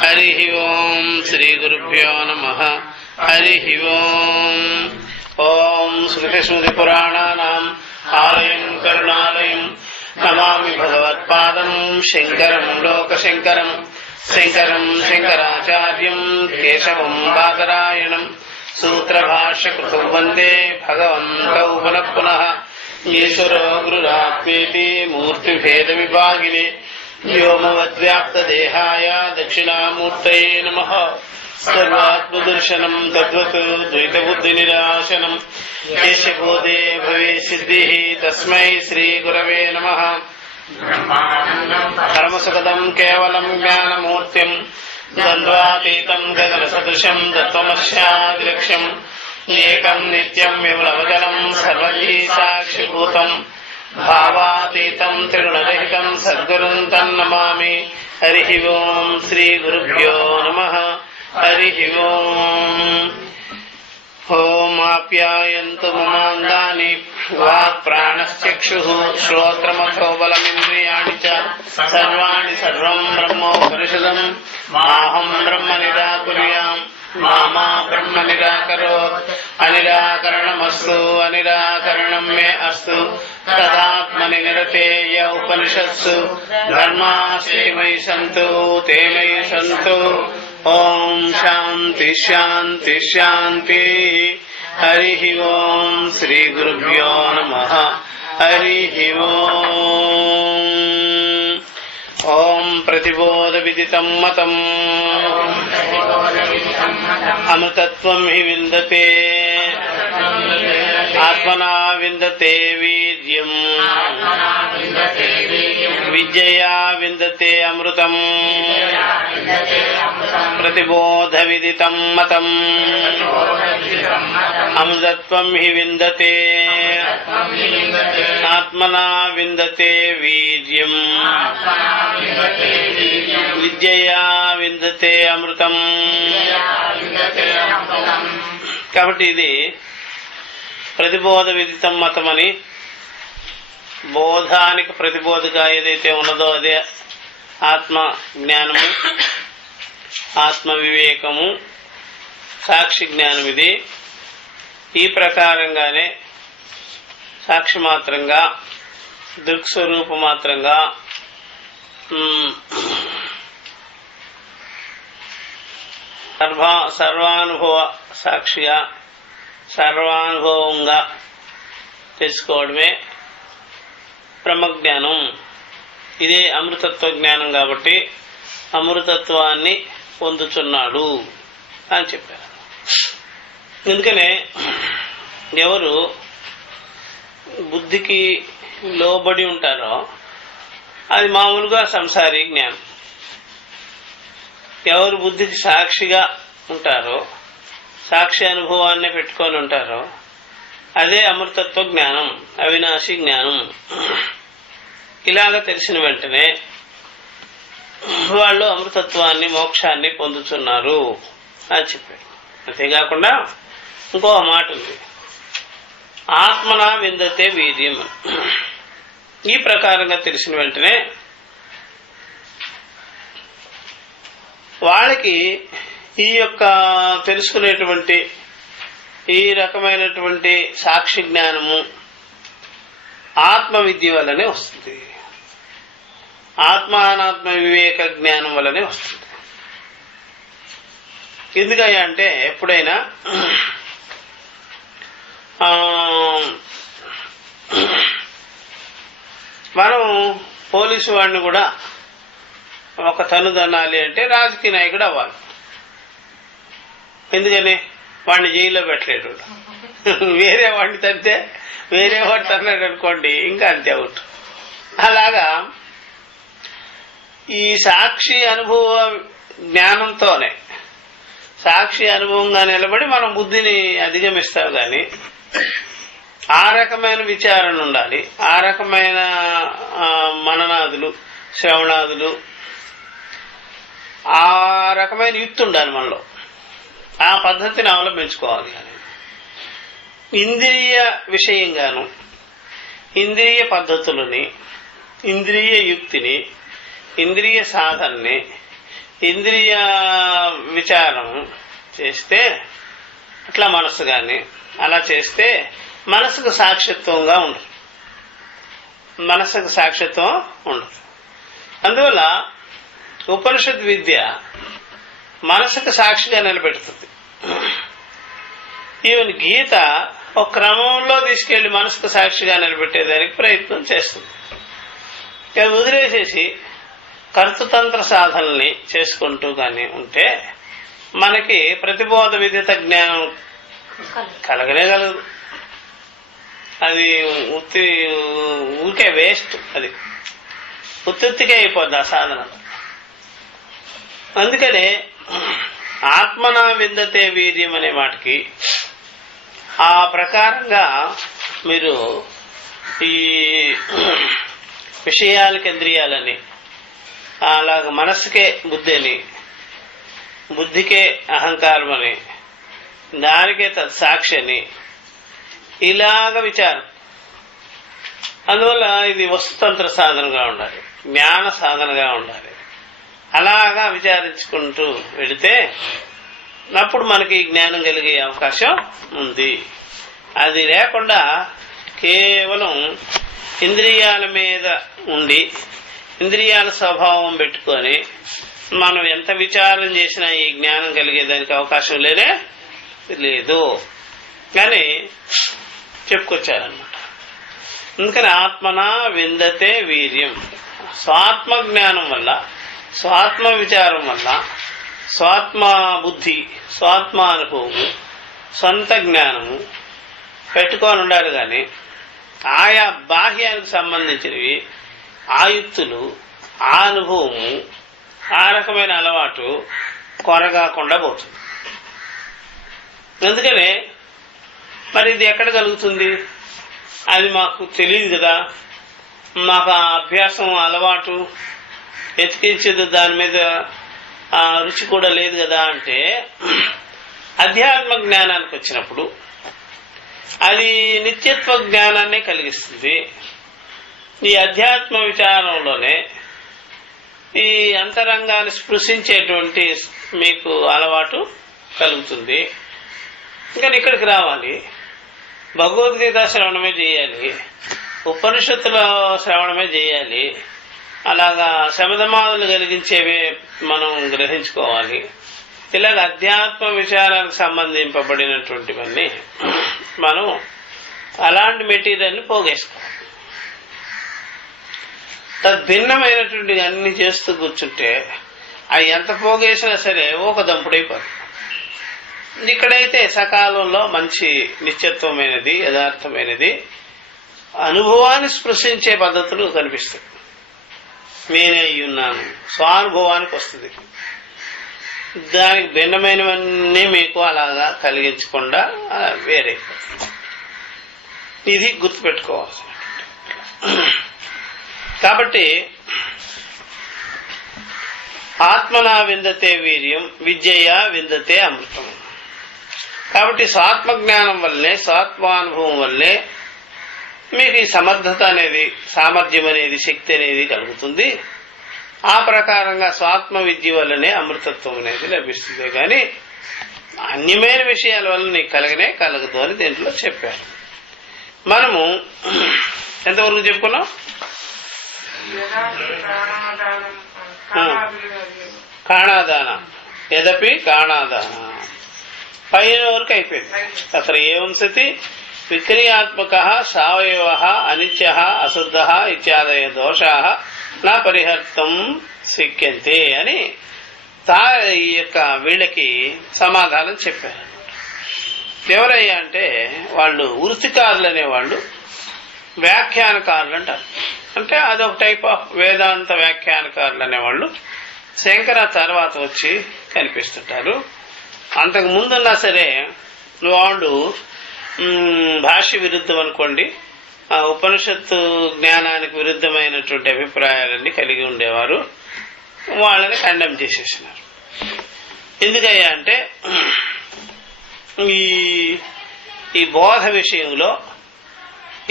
హరి ఓం. శ్రీ గురుభ్యో నమః. హరి ఓం. ఓం స్మృతి పురాణానాం ఆలయం కరుణాలయం నమామి భగవత్పాదం శంకరం లోకశంకరం. శంకరం శంకరాచార్యం కేశవం బాదరాయణం సూత్రభాష్యకృతౌ వందే భగవంతౌ పునః పునః. ఈశ్వరో గురురాత్మేతి మూర్తిభేద విభాగినే వ్యోమవద్వ్యాప్తదేహాయ దక్షిణామూర్తయే నమః. సర్వాత్మదర్శనం తద్వత్ ద్వైతబుద్ధినిరాశనం యస్య బోధే భవేత్ సిద్ధిః తస్మై శ్రీగురవే నమః. పరమసుఖదం కేవలం జ్ఞానమూర్తిం ద్వంద్వాతీతం గగనసదృశం తత్వమస్యాదిలక్ష్యం ఏకం నిత్యం విమలవదనం సర్వీ సాక్షిభూతం భావాతీతం త్రిగుణరహితం సద్గురుం తన్నమామి. హరి ఓం. శ్రీ గురుభ్యో నమః. హరి ఓం. ఓం ఆప్యాయంతు మమాంగాని వాక్ ప్రాణశ్చక్షుః శ్రోత్రమథో బలమింద్రియాణి చ సర్వాణి సర్వం బ్రహ్మోపనిషదం మాహం బ్రహ్మ నిరాకుర్యాం మా బ్రహ్మ నిరాకరోత్. అనిరాకరణమస్తు అనిరాకరణం మే అస్తు తదాత్మని నిరతేయ ఉపనిషత్సు ధర్మాస్తి మయి సంతు తే మయి సంతు. ఓం శాంతి శాంతి శాంతి. హరి ఓం. శ్రీ గురుభ్యో నమః. హరి ఓం. ఓం ప్రతిబోధ విదితం మతం అమృతత్వం హి విందతే ఆత్మనా విందతే వీర్యం విద్యయా విందతే అమృతం ప్రతిబోధ విదితం మతం అమృతత్వం హి విందతే ఆత్మనా విందతే వీర్యం విద్యయా విందతే అమృతం. కాబట్టి ఇది ప్రతిబోధ విదితం మతం అని, బోధానికి ప్రతిబోధగా ఏదైతే ఉన్నదో అదే ఆత్మ జ్ఞానము, ఆత్మ వివేకము, సాక్షి జ్ఞానం. ఇది ఈ ప్రకారంగానే సాక్షి మాత్రంగా దృక్స్వరూప మాత్రంగా సర్వానుభవ సాక్షిగా సర్వానుభవంగా తెలుసుకోవడమే బ్రహ్మజ్ఞానం. ఇదే అమృతత్వ జ్ఞానం. కాబట్టి అమృతత్వాన్ని పొందుతున్నాడు అని చెప్పారు. ఎందుకనే ఎవరు బుద్ధికి లోబడి ఉంటారో అది మామూలుగా సంసారీ జ్ఞానం. ఎవరు బుద్ధికి సాక్షిగా ఉంటారో, సాక్షి అనుభవాన్ని పెట్టుకొని ఉంటారో అదే అమృతత్వ జ్ఞానం, అవినాశి జ్ఞానం. ఇలాగ తెలిసిన వెంటనే వాళ్ళు అమృతత్వాన్ని, మోక్షాన్ని పొందుతున్నారు అని చెప్పారు. అంతేకాకుండా ఇంకో మాట ఉంది, ఆత్మనా విందతే వీర్యం. ఈ ప్రకారంగా తెలిసిన వెంటనే వాళ్ళకి ఈ యొక్క తెలుసుకునేటువంటి ఈ రకమైనటువంటి సాక్షి జ్ఞానము ఆత్మ విద్య వల్లనే వస్తుంది, ఆత్మ అనాత్మ వివేక జ్ఞానం వల్లనే వస్తుంది. ఎందుకయ్యా అంటే ఎప్పుడైనా మనం పోలీసు వాడిని కూడా ఒక తనుదనాలి అంటే రాజకీయ నాయకుడు అవ్వాలి. ఎందుకని వాడిని జైల్లో పెట్టలేడు. వేరే వాడిని తంతే వేరే వాడు తన్నాడు అనుకోండి, ఇంకా అంతే అవుట్. అలాగా ఈ సాక్షి అనుభవ జ్ఞానంతోనే, సాక్షి అనుభవంగా నిలబడి మనం బుద్ధిని అధిగమిస్తాం. కానీ ఆ రకమైన విచారణ ఉండాలి, ఆ రకమైన మననాదులు, శ్రవణాదులు, ఆ రకమైన యుక్తి ఉండాలి మనలో. ఆ పద్ధతిని అవలంబించుకోవాలి. కానీ ఇంద్రియ విషయంగాను ఇంద్రియ పద్ధతులని, ఇంద్రియ యుక్తిని, ఇంద్రియ సాధనని ఇంద్రియ విచారం చేస్తే అట్లా మనసు కానీ అలా చేస్తే మనసుకు సాక్షిత్వంగా ఉండదు, మనసుకు సాక్షిత్వం ఉండదు. అందువల్ల ఉపనిషత్ విద్య మనసుకు సాక్షిగా నిలబెడుతుంది. ఈవెన్ గీత ఒక క్రమంలో తీసుకెళ్లి మనసుకు సాక్షిగా నిలబెట్టేదానికి ప్రయత్నం చేస్తుంది. ఇక వదిలేసేసి కర్తృతంత్ర సాధనల్ని చేసుకుంటూ కానీ ఉంటే మనకి ప్రతిబోధ విదిత జ్ఞానం కలగనే కలగదు. అది ఊరికే వేస్ట్, అది ఉత్తికే అయిపోద్ది ఆ సాధన. అందుకనే ఆత్మనా విందతే వీర్యం అనే మాటకి ఆ ప్రకారంగా మీరు ఈ విషయాలకి ఇంద్రియాలని, అలాగ మనస్సుకే బుద్ధి అని, బుద్ధికే అహంకారం అని, దానికే తత్సాక్షి అని, ఇలాగ విచారం. అందువల్ల ఇది వస్తుతంత్ర సాధనగా ఉండాలి, జ్ఞాన సాధనగా ఉండాలి. అలాగా విచారించుకుంటూ వెళితే అప్పుడు మనకి జ్ఞానం కలిగే అవకాశం ఉంది. అది లేకుండా కేవలం ఇంద్రియాల మీద ఉండి ఇంద్రియాల స్వభావం పెట్టుకొని మనం ఎంత విచారం చేసినా ఈ జ్ఞానం కలిగేదానికి అవకాశం లేనే లేదు కానీ చెప్పుకొచ్చారనమాట. అందుకని ఆత్మనా విందతే వీర్యం, స్వాత్మ జ్ఞానం వల్ల, స్వాత్మ విచారం వల్ల, స్వాత్మ బుద్ధి, స్వాత్మ అనుభవము, సొంత జ్ఞానము పెట్టుకొని ఉండాలి. కానీ ఆయా బాహ్యానికి సంబంధించినవి, ఆయుక్తులు, ఆ అనుభవము, ఆ రకమైన అలవాటు కొరగాకుండా పోతుంది. అందుకనే మరి ఇది ఎక్కడ కలుగుతుంది? అది మాకు తెలియదు కదా, మాకు ఆ అభ్యాసం అలవాటు ఎతికించేది దాని మీద రుచి కూడా లేదు కదా అంటే, అధ్యాత్మ జ్ఞానానికి వచ్చినప్పుడు అది నిత్యత్వ జ్ఞానాన్ని కలిగిస్తుంది. ఈ అధ్యాత్మ విచారంలోనే ఈ అంతరంగాన్ని స్పృశించేటువంటి మీకు అలవాటు కలుగుతుంది. ఇంకా ఇక్కడికి రావాలి, భగవద్గీత శ్రవణమే చేయాలి, ఉపనిషత్తుల శ్రవణమే చేయాలి, అలాగా శమధమాదులు కలిగించేవి మనం గ్రహించుకోవాలి. ఇలాగ అధ్యాత్మ విచారానికి సంబంధింపబడినటువంటివన్నీ మనం అలాంటి మెటీరియల్ని పోగేసుకోవాలి. తద్భిన్నమైనటువంటి అన్ని చేస్తూ కూర్చుంటే అవి ఎంత పోగేసినా సరే ఒక దంపుడైపోతుంది. ఇక్కడైతే సకాలంలో మంచి నిత్యత్వమైనది, యథార్థమైనది, అనుభవాన్ని స్పృశించే పద్ధతులు కనిపిస్తాయి. నేనే అయ్యున్నాను, స్వానుభవానికి వస్తుంది. దానికి భిన్నమైనవన్నీ మీకు అలాగా కలిగించకుండా వేరే, ఇది గుర్తుపెట్టుకోవాల్సి. కాబట్టి ఆత్మనా విందతే వీర్యం, విద్యయా విందతే అమృతం. కాబట్టి స్వాత్మ జ్ఞానం వల్లే, స్వాత్మానుభవం వల్లే మీకు ఈ సమర్థత అనేది, సామర్థ్యం అనేది, శక్తి అనేది కలుగుతుంది. ఆ ప్రకారంగా స్వాత్మ విద్య వల్లనే అమృతత్వం అనేది లభిస్తుంది. కానీ అన్యమైన విషయాల వల్ల నీకు కలగదు అని దీంట్లో చెప్పారు. మనము ఎంతవరకు చెప్పుకున్నాం? కాణాదాన, యదపి కాణాదాన పైన వరకు అయిపోయింది. అక్కడ ఏముంసతి విక్రియాత్మక సావయవ అనిత్య అశుద్ధ ఇత్యాదయ దోషా నా పరిహర్తం శక్యంతే అని ఈ యొక్క వీళ్ళకి సమాధానం చెప్పారు. ఎవరయ్యా అంటే వాళ్ళు వృత్తికారులు అనేవాళ్ళు, వ్యాఖ్యానకారులు అంటారు. అంటే అదొక టైప్ ఆఫ్ వేదాంత వ్యాఖ్యానకారులు అనేవాళ్ళు శంకర తర్వాత వచ్చి కనిపిస్తుంటారు. అంతకు ముందున్నా సరే వాళ్ళు భాష్య విరుద్ధం అనుకోండి, ఉపనిషత్తు జ్ఞానానికి విరుద్ధమైనటువంటి అభిప్రాయాలన్నీ కలిగి ఉండేవారు. వాళ్ళని ఖండం చేసేసినారు. ఎందుకయ్యా అంటే ఈ బోధ విషయంలో,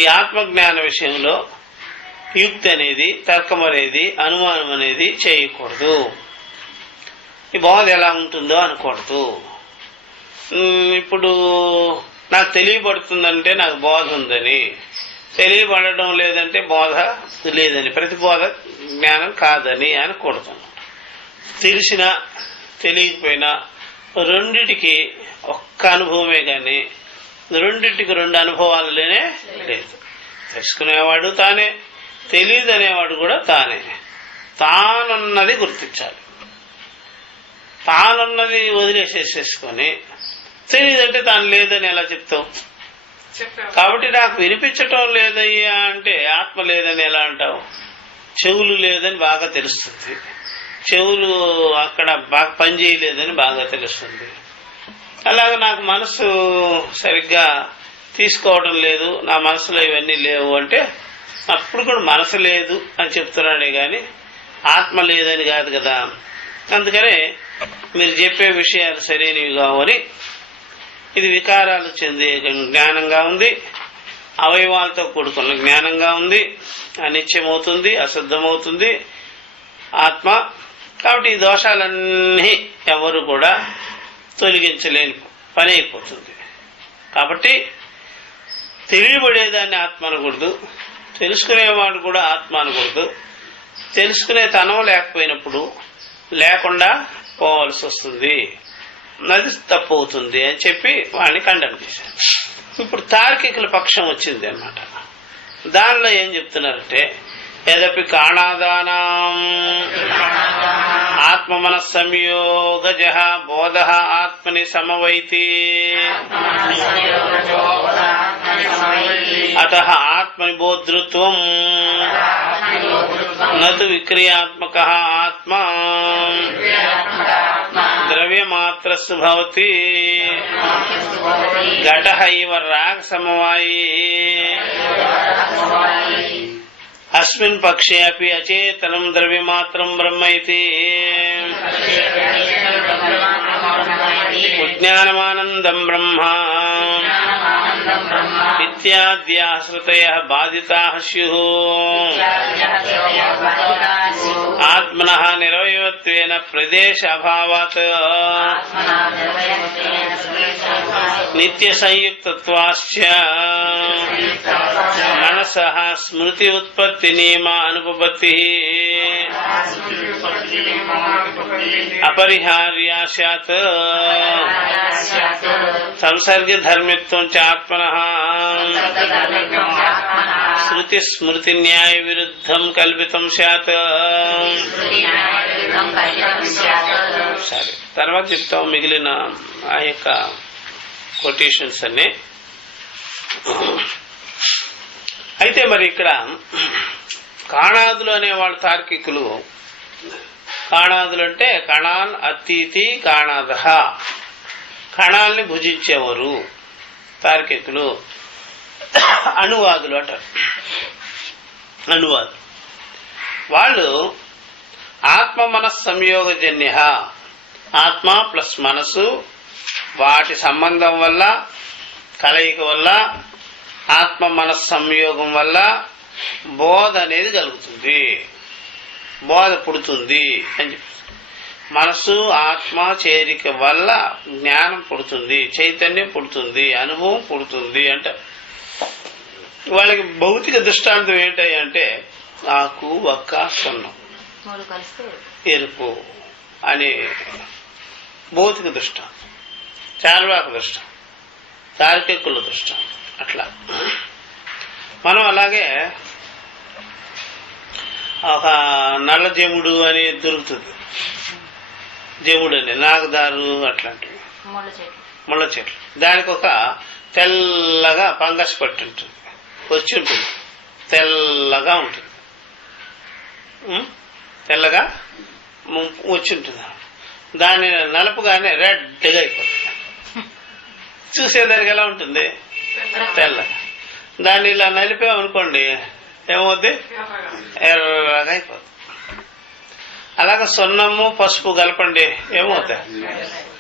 ఈ ఆత్మజ్ఞాన విషయంలో యుక్తి అనేది, తర్కం అనేది, అనుమానం అనేది చేయకూడదు. ఈ బోధ ఎలా ఉంటుందో అనకూడదు. ఇప్పుడు నాకు తెలియబడుతుందంటే నాకు బోధ ఉందని, తెలియబడడం లేదంటే బోధ లేదని, ప్రతి బోధ జ్ఞానం కాదని అనకూడదు. తెలిసినా తెలియకపోయినా రెండిటికి ఒక్క అనుభవమే కానీ రెండింటికి రెండు అనుభవాలనే లేదు. తెలుసుకునేవాడు తానే, తెలియదు అనేవాడు కూడా తానే. తానున్నది గుర్తించాలి. తానున్నది వదిలేసేసేసుకొని తెలియదంటే తాను లేదని ఎలా చెప్తావు? కాబట్టి నాకు వినిపించటం లేదయ్యా అంటే ఆత్మ లేదని ఎలా అంటావు? చెవులు లేదని బాగా తెలుస్తుంది, చెవులు అక్కడ బాగా పనిచేయలేదని బాగా తెలుస్తుంది. అలాగే నాకు మనసు సరిగ్గా తీసుకోవడం లేదు, నా మనసులో ఇవన్నీ లేవు అంటే అప్పుడు కూడా మనసు లేదు అని చెప్తున్నాడే గాని ఆత్మ లేదని కాదు కదా. అందుకనే మీరు చెప్పే విషయాలు సరైనవి కావని, ఇది వికారాలు చెందే జ్ఞానంగా ఉంది, అవయవాలతో కూడుకున్న జ్ఞానంగా ఉంది, అనిత్యమవుతుంది, అశుద్ధమవుతుంది ఆత్మ. కాబట్టి ఈ దోషాలన్నీ ఎవరు కూడా తొలగించలేని పని అయిపోతుంది. కాబట్టి తెలియబడేదాన్ని ఆత్మ అనకూడదు, తెలుసుకునేవాడు కూడా ఆత్మ అనకూడదు. తెలుసుకునే తనం లేకపోయినప్పుడు లేకుండా పోవాల్సి వస్తుంది, అది తప్పు అవుతుంది అని చెప్పి వాడిని ఖండన చేశారు. ఇప్పుడు తార్కికుల పక్షం వచ్చింది అన్నమాట. దానిలో ఏం చెప్తున్నారంటే, యదపి కాణాదానాం ఆత్మ మనస్సంయోగజ బోధ ఆత్మని సమవైతి అతః ఆత్మని బోధృత్వం నతు విక్రియాత్మక ఆత్మా ద్రవ్యమాత్రస్సు భవతి ఘటః ఇవ రాగ సమవాయీ అస్మిన్ పక్షే అపి అచేతనం ద్రవ్యమాత్రం బ్రహ్మ ఇతి విజ్ఞానమానందం బ్రహ్మ ఇత్యాద్యాః శ్రుతయః బాధితాః స్యుః. ఆత్మనః నిరవయవత్వేన ప్రదేశ అభావాత్ నిత్య సంయుక్తత్వాశ్చ మనసః స్మృతి ఉత్పత్తి నియమ అనుపపత్తి అపరిహార్యా స్యాత్. సంసర్గ ధర్మిత్వం చ ఆత్మనః శృతి స్మృతి న్యాయ విరుద్ధం కల్పితం స్యాత్. సరే, తర్వాత చెప్తాం మిగిలిన ఆ యొక్క కొటేషన్స్ అన్ని. అయితే మరి ఇక్కడ కాణాదులు అనేవాళ్ళు తార్కికులు, కాణాదులు అంటే కణాన్ అతీతి కాణాద, కణాల్ని భుజించేవారు తార్కికులు. అనువాదులు అంటారు. అనువాదులు వాళ్ళు ఆత్మ మనస్ సంయోగజన్య, ఆత్మ ప్లస్ మనసు వాటి సంబంధం వల్ల, కలయిక వల్ల, ఆత్మ మనస్ సంయోగం వల్ల బోధ అనేది కలుగుతుంది, బోధ పుడుతుంది అని చెప్పి. మనసు ఆత్మ చేరిక వల్ల జ్ఞానం పుడుతుంది, చైతన్యం పుడుతుంది, అనుభవం పుడుతుంది అంటారు. వాళ్ళకి భౌతిక దృష్టాంతం ఏంటంటే ఆకు, ఒక్క, సున్నం, ఎరుపు అనే భౌతిక దృష్టాంతం, చార్వాక దృష్టాంతం, తార్కికుల దృష్టాంతం. అట్లా మనం అలాగే ఒక నల్ల జముడు అని దొరుకుతుంది, జముడు అని నాగదారు అట్లాంటివి ముళ్ళ చెట్లు. దానికి ఒక తెల్లగా పంగస్ పట్టి ఉంటుంది, వచ్చి ఉంటుంది, తెల్లగా ఉంటుంది, తెల్లగా వచ్చి ఉంటుంది. దాన్ని నలుపుగానే రెడ్గా అయిపోతుంది. చూసేదానికి ఎలా ఉంటుంది? తెల్లగా. దాన్ని ఇలా నలిపామనుకోండి ఏమవుద్ది? ఎర్రగా అయిపోతుంది. అలాగే సున్నము పసుపు కలపండి ఏమవుతాయి?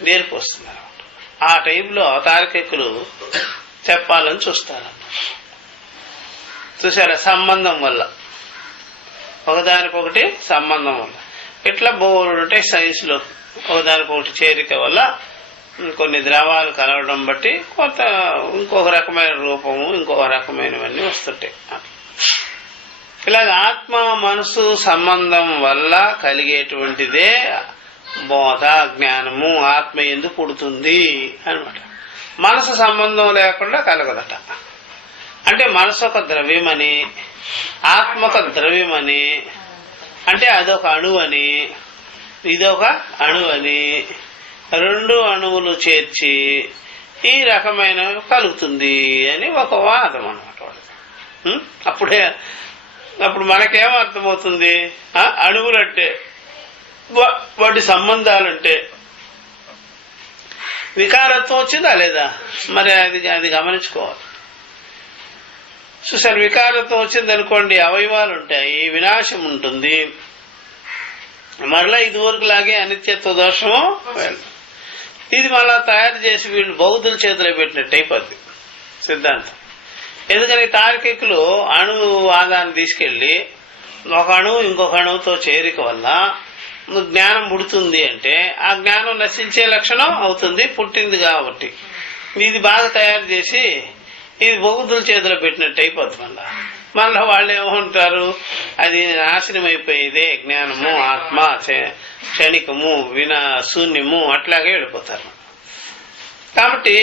నేర్పు వస్తుంది. ఆ టైంలో తార్కికులు చెప్పాలని చూస్తారు. చూసారా? సంబంధం వల్ల, ఒకదానికొకటి సంబంధం వల్ల. ఇట్లా బోర్డు ఉంటాయి సైన్స్ లో, ఒకదానికొకటి చేరిక వల్ల కొన్ని ద్రవాలు కలవడం బట్టి కొంత ఇంకొక రకమైన రూపము ఇంకొక రకమైనవన్నీ వస్తుంటాయి. ఇలాగ ఆత్మ మనసు సంబంధం వల్ల కలిగేటువంటిదే బోధ జ్ఞానము. ఆత్మ ఎందుకు పుడుతుంది అనమాట. మనసు సంబంధం లేకుండా కలగదట. అంటే మనసు ఒక ద్రవ్యమని, ఆత్మ ఒక ద్రవ్యమని, అంటే అదొక అణువని ఇదొక అణువని, రెండు అణువులు చేర్చి ఈ రకమైన కలుగుతుంది అని ఒక వాదం అన్నమాట. అప్పుడు మనకేమర్థమవుతుంది? అణువులంటే వాటి సంబంధాలంటే వికారత్వం వచ్చిందా లేదా? మరి అది గమనించుకోవాలి. చూసారు, వికారత్వం వచ్చిందనుకోండి, అవయవాలు ఉంటాయి, వినాశం ఉంటుంది, మరలా ఇదివరకు లాగే అనిత్యత్వ దోషము. ఇది మళ్ళా తయారు చేసి వీళ్ళు బౌద్ధుల చేతిలో పెట్టినట్టు అయిపోద్ది సిద్ధాంతం. ఎందుకని తార్కికులు అణువాదాన్ని తీసుకెళ్లి ఒక అణువు ఇంకొక అణువుతో చేరిక వల్ల జ్ఞానం పుడుతుంది అంటే ఆ జ్ఞానం నశించే లక్షణం అవుతుంది, పుట్టింది కాబట్టి. ఇది బాగా తయారు చేసి ఇది బౌద్ధుల చేతిలో పెట్టినట్టు అయిపోతుంది. మళ్ళా వాళ్ళు ఏమంటారు, అది నాశనం అయిపోయేదే జ్ఞానము, ఆత్మ క్షణికము, శూన్యము, అట్లాగే వెళ్ళిపోతారు. కాబట్టి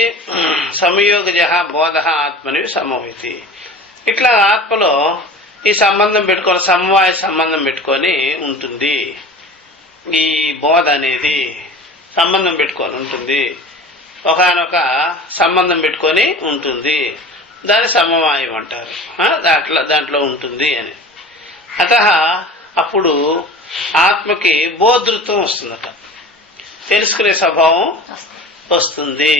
సంయోగజ బోధ ఆత్మనివి సమోహితి. ఇట్లా ఆత్మలో ఈ సంబంధం పెట్టుకొని, సమవాయ సంబంధం పెట్టుకొని ఉంటుంది. ఈ బోధ అనేది సంబంధం పెట్టుకొని ఉంటుంది, ఒకనొక సంబంధం పెట్టుకొని ఉంటుంది. దాన్ని సమవాయం అంటారు. దాంట్లో ఉంటుంది అని. అప్పుడు ఆత్మకి బోధృత్వం వస్తుందట, తెలుసుకునే స్వభావం వస్తుంది,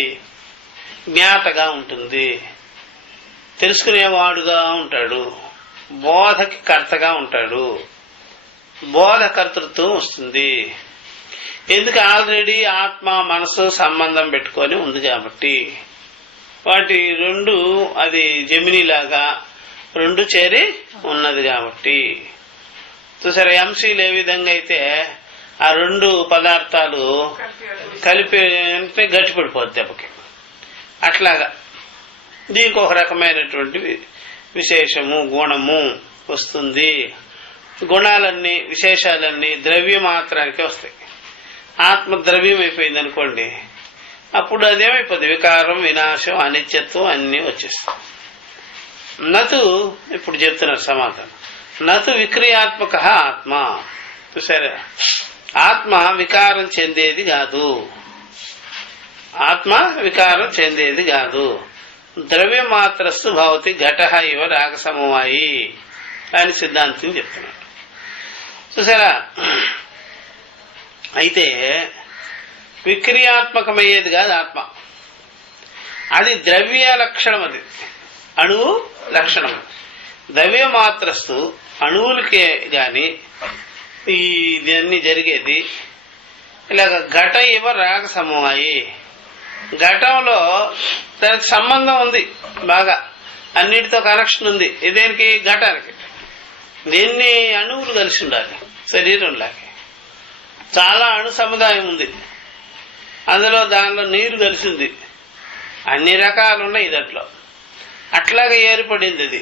జ్ఞాతగా ఉంటుంది, తెలుసుకునేవాడుగా ఉంటాడు, బోధకి కర్తగా ఉంటాడు, బోధకర్తృత్వం వస్తుంది. ఎందుకు? ఆల్రెడీ ఆత్మ మనసు సంబంధం పెట్టుకొని ఉంది కాబట్టి. వాటి రెండు, అది జమినీలాగా రెండు చేరి ఉన్నది కాబట్టి. చూసారా, ఎంసీలు ఏ విధంగా అయితే ఆ రెండు పదార్థాలు కలిపి గట్టిపడిపోద్ది దెబ్బకి, అట్లాగా దీనికి ఒక రకమైనటువంటి విశేషము, గుణము వస్తుంది. గుణాలన్నీ, విశేషాలన్నీ ద్రవ్య మాత్రానికి వస్తాయి. ఆత్మ ద్రవ్యం అయిపోయింది అనుకోండి, అప్పుడు అదేమైపోద్ది, వికారం, వినాశం, అనిత్యత్వం అన్నీ వచ్చేస్తాయి. నతు, ఇప్పుడు చెప్తున్నారు సమాధానం, నతు విక్రియాత్మక ఆత్మ. చూసారా, ఆత్మ వికారం చెందేది కాదు, ఆత్మ వికారం చెందేది కాదు. ద్రవ్య మాత్రస్తు భవతి ఘట ఇవ రాగసమవాయి అని సిద్ధాంతం చెప్తున్నాడు. చూసారా, అయితే విక్రియాత్మకమయ్యేది కాదు ఆత్మ, అది ద్రవ్య లక్షణం, అది అణువు లక్షణం. ద్రవ్య మాత్రస్తు అణువులకే గాని ఇదన్నీ జరిగేది. ఇలాగ ఘట ఇవ రాగ సమూహాయి, ఘటంలో దానికి సంబంధం ఉంది, బాగా అన్నిటితో కనెక్షన్ ఉంది. ఇదేనికి? ఘటానికి. దీన్ని అణువులు కలిసి ఉండాలి శరీరంలాగే. చాలా అణు సముదాయం ఉంది అందులో, దానిలో నీరు కలిసింది, అన్ని రకాలు ఉన్నాయి దాంట్లో. అట్లాగే ఏర్పడింది, అది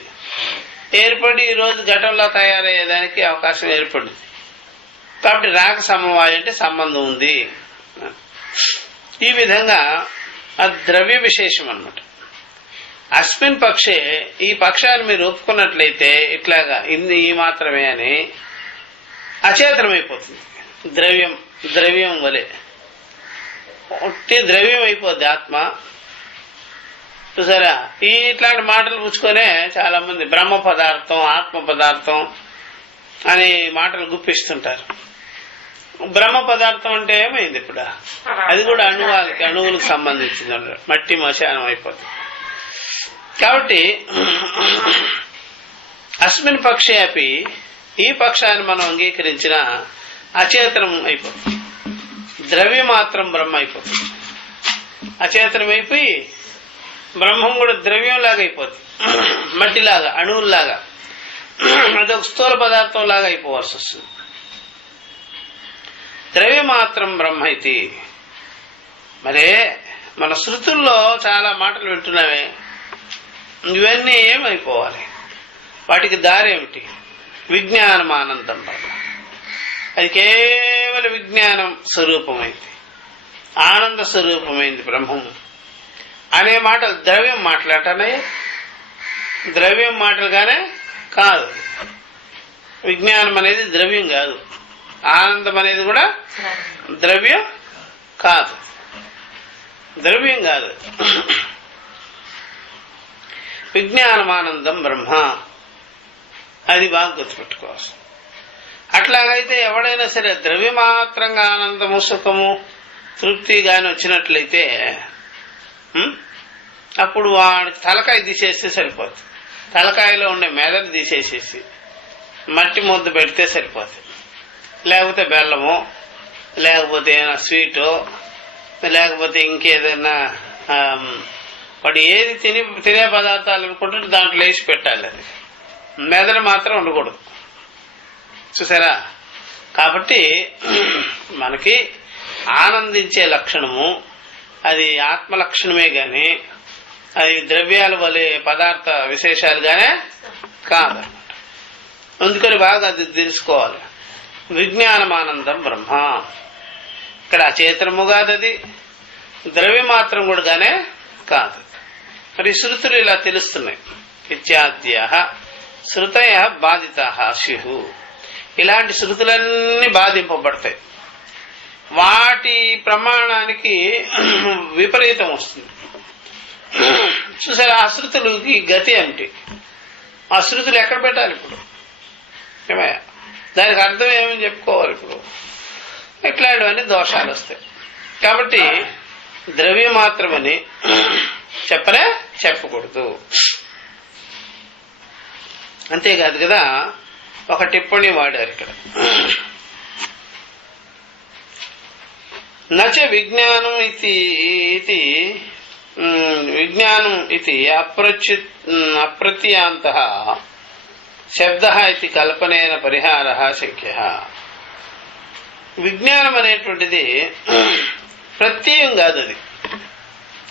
ఏర్పడి ఈరోజు ఘటంలో తయారయ్యేదానికి అవకాశం ఏర్పడింది. కాబట్టి రాగ సమవాయం అంటే సంబంధం ఉంది. ఈ విధంగా అది ద్రవ్య విశేషం అన్నమాట. అస్మిన్ పక్షే, ఈ పక్షాన్ని మీరు ఒప్పుకున్నట్లయితే ఇట్లాగా ఈ మాత్రమే అని అచేతనమైపోతుంది. ద్రవ్యం వలె ఒట్టి ద్రవ్యం అయిపోద్ది ఆత్మ. చూసారా, ఇట్లాంటి మాటలు పుచ్చుకొనే చాలా మంది బ్రహ్మ పదార్థం, ఆత్మ పదార్థం అని మాటలు గుప్పిస్తుంటారు. బ్రహ్మ పదార్థం అంటే ఏమైంది ఇప్పుడు? అది కూడా అణువులకు సంబంధించింది, మట్టి మశానం అయిపోతుంది. కాబట్టి అస్మిన్ పక్షే అపి, ఈ పక్షాన్ని మనం అంగీకరించిన అచేతనం అయిపోతుంది, ద్రవ్య మాత్రం బ్రహ్మ అయిపోతుంది. అచేతనం అయిపోయి బ్రహ్మం కూడా ద్రవ్యంలాగా అయిపోతుంది, మట్టిలాగా, అణువుల్లాగా, అదొక స్థూల పదార్థం లాగా అయిపోవాల్సి వస్తుంది. ద్రవ్యమాత్రం బ్రహ్మ ఇది. మరే మన శృతుల్లో చాలా మాటలు వింటున్నామే, ఇవన్నీ ఏమైపోవాలి? వాటికి దారేమిటి? విజ్ఞానం ఆనందం బ్రహ్మ. అది కేవలం విజ్ఞానం స్వరూపమైంది, ఆనంద స్వరూపమైంది బ్రహ్మము అనే మాటలు ద్రవ్యం మాట్లాడటానే. ద్రవ్యం మాటలుగానే కాదు. విజ్ఞానం అనేది ద్రవ్యం కాదు, ఆనందం అనేది కూడా ద్రవ్యం కాదు, ద్రవ్యం కాదు. విజ్ఞానమానందం బ్రహ్మ, అది బాగా గుర్తుపెట్టుకోవచ్చు. అట్లాగైతే ఎవడైనా సరే ద్రవ్యమాత్రంగా ఆనందము, సుఖము, తృప్తి గాని వచ్చినట్లయితే అప్పుడు వాడికి తలకాయ తీసేస్తే సరిపోతుంది. తలకాయలో ఉండే మెదడు తీసేసేసి మట్టి ముద్ద పెడితే సరిపోతుంది. లేకపోతే బెల్లము, లేకపోతే ఏదైనా స్వీటో, లేకపోతే ఇంకేదైనా వాడు ఏది తినే పదార్థాలు అనుకుంటే దాంట్లో వేసి పెట్టాలి. అది మెదడు మాత్రం ఉండకూడదు. చూసారా? కాబట్టి మనకి ఆనందించే లక్షణము అది ఆత్మ లక్షణమే గాని అది ద్రవ్యాల వలె పదార్థ విశేషాలుగానే కాదన్నమాట. అందుకని బాగా అది తెలుసుకోవాలి. విజ్ఞానమానందం బ్రహ్మ, ఇక్కడ అచేతనము కాదది, ద్రవ్యమాత్రం కూడానే కాదు. మరి శృతులు ఇలా తెలుస్తున్నాయి. ఇత్యాద్య శృతయ బాధితా స్యు. ఇలాంటి శృతులన్నీ బాధింపబడతాయి. వాటి ప్రమాణానికి విపరీతం వస్తుంది. చూసారా? అశృతులకి గతి ఏమిటి? అశృతులు ఎక్కడ పెట్టాలి ఇప్పుడు? ఏమయ్యా, దానికి అర్థం ఏమని చెప్పుకోవాలి ఇప్పుడు? ఇట్లాంటివన్నీ దోషాలు వస్తాయి. కాబట్టి ద్రవ్య మాత్రమని చెప్పకూడదు. అంతేకాదు కదా, ఒక టిప్పణి వాడారు ఇక్కడ. నచ విజ్ఞానం ఇది విజ్ఞానం ఇది అప్రత్యాంతః శబ్దః ఇది కల్పనేన పరిహారః శక్యః. విజ్ఞానం అనేటువంటిది ప్రత్యయం కాదు,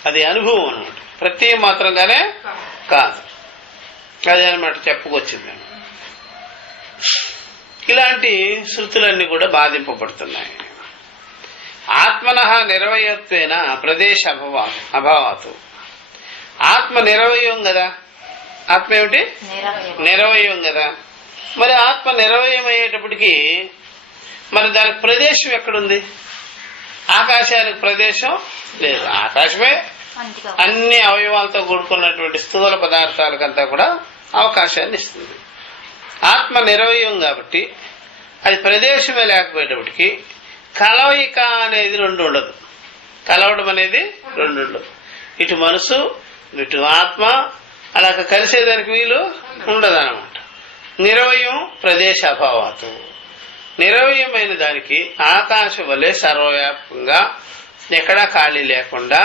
అది అనుభవం అన్నమాట. ప్రత్యయం మాత్రంగానే కాదు, అదే అనమాట చెప్పుకొచ్చింది. ఇలాంటి శృతులన్నీ కూడా బాధింపబడుతున్నాయి. ఆత్మనః నిరవయత్వేన ప్రదేశ అభావాతు. ఆత్మ నిరవయం కదా. ఆత్మ ఏమిటి? నిరవయం కదా. మరి ఆత్మ నిరవయం అయ్యేటప్పటికీ మరి దానికి ప్రదేశం ఎక్కడుంది? ఆకాశానికి ప్రదేశం లేదు. ఆకాశమే అన్ని అవయవాలతో కూడుకున్నటువంటి స్థూల పదార్థాలకంతా కూడా అవకాశాన్ని ఇస్తుంది. ఆత్మ నిరవయం కాబట్టి అది ప్రదేశమే లేకపోయేటప్పటికి కలయిక అనేది రెండు ఉండదు. కలవడం అనేది రెండు ఉండదు. ఇటు మనసు, ఇటు ఆత్మ అలా కలిసేదానికి వీలు ఉండదు అన్నమాట. నిరవయం ప్రదేశ అభావాతు. నిరవయమైన దానికి ఆకాశం వలె సర్వవ్యాపకంగా ఎక్కడా ఖాళీ లేకుండా,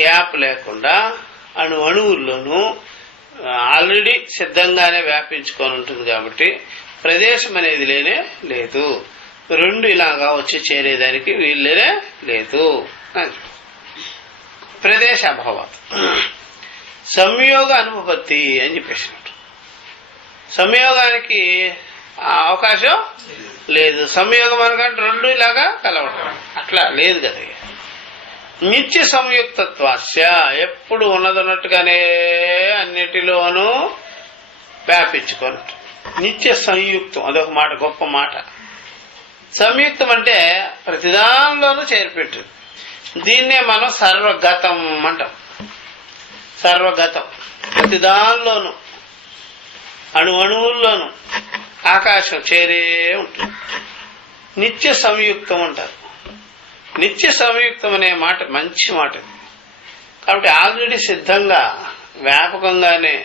గ్యాప్ లేకుండా అణువుల్లోనూ ఆల్రెడీ సిద్ధంగానే వ్యాపించుకొని ఉంటుంది. కాబట్టి ప్రదేశం అనేది లేనే లేదు. రెండు ఇలాగా వచ్చి చేరేదానికి వీళ్ళనే లేదు. ప్రదేశ అభావం. సంయోగ అనుపపత్తి అని చెప్పేసినట్టు. సంయోగానికి అవకాశం లేదు. సంయోగం అనకంటే రెండు ఇలాగా కలవడం అట్లా లేదు కదా. నిత్య సంయుక్తత్వాస్య, ఎప్పుడు ఉన్నదన్నట్టుగానే అన్నిటిలోనూ వ్యాపించుకొని నిత్య సంయుక్తం. అదొక మాట, గొప్ప మాట. సంయుక్తం అంటే ప్రతిదానిలోనూ చేరిపెట్టు. దీన్నే మనం సర్వగతం అంటాం. సర్వగతం ప్రతిదానిలోనూ, అణువుల్లోనూ ఆకాశం చేరే ఉంటుంది. నిత్య సంయుక్తం అంటారు. నిత్య సంయుక్తం అనే మాట మంచి మాట. కాబట్టి ఆల్రెడీ సిద్ధంగా వ్యాపకంగానే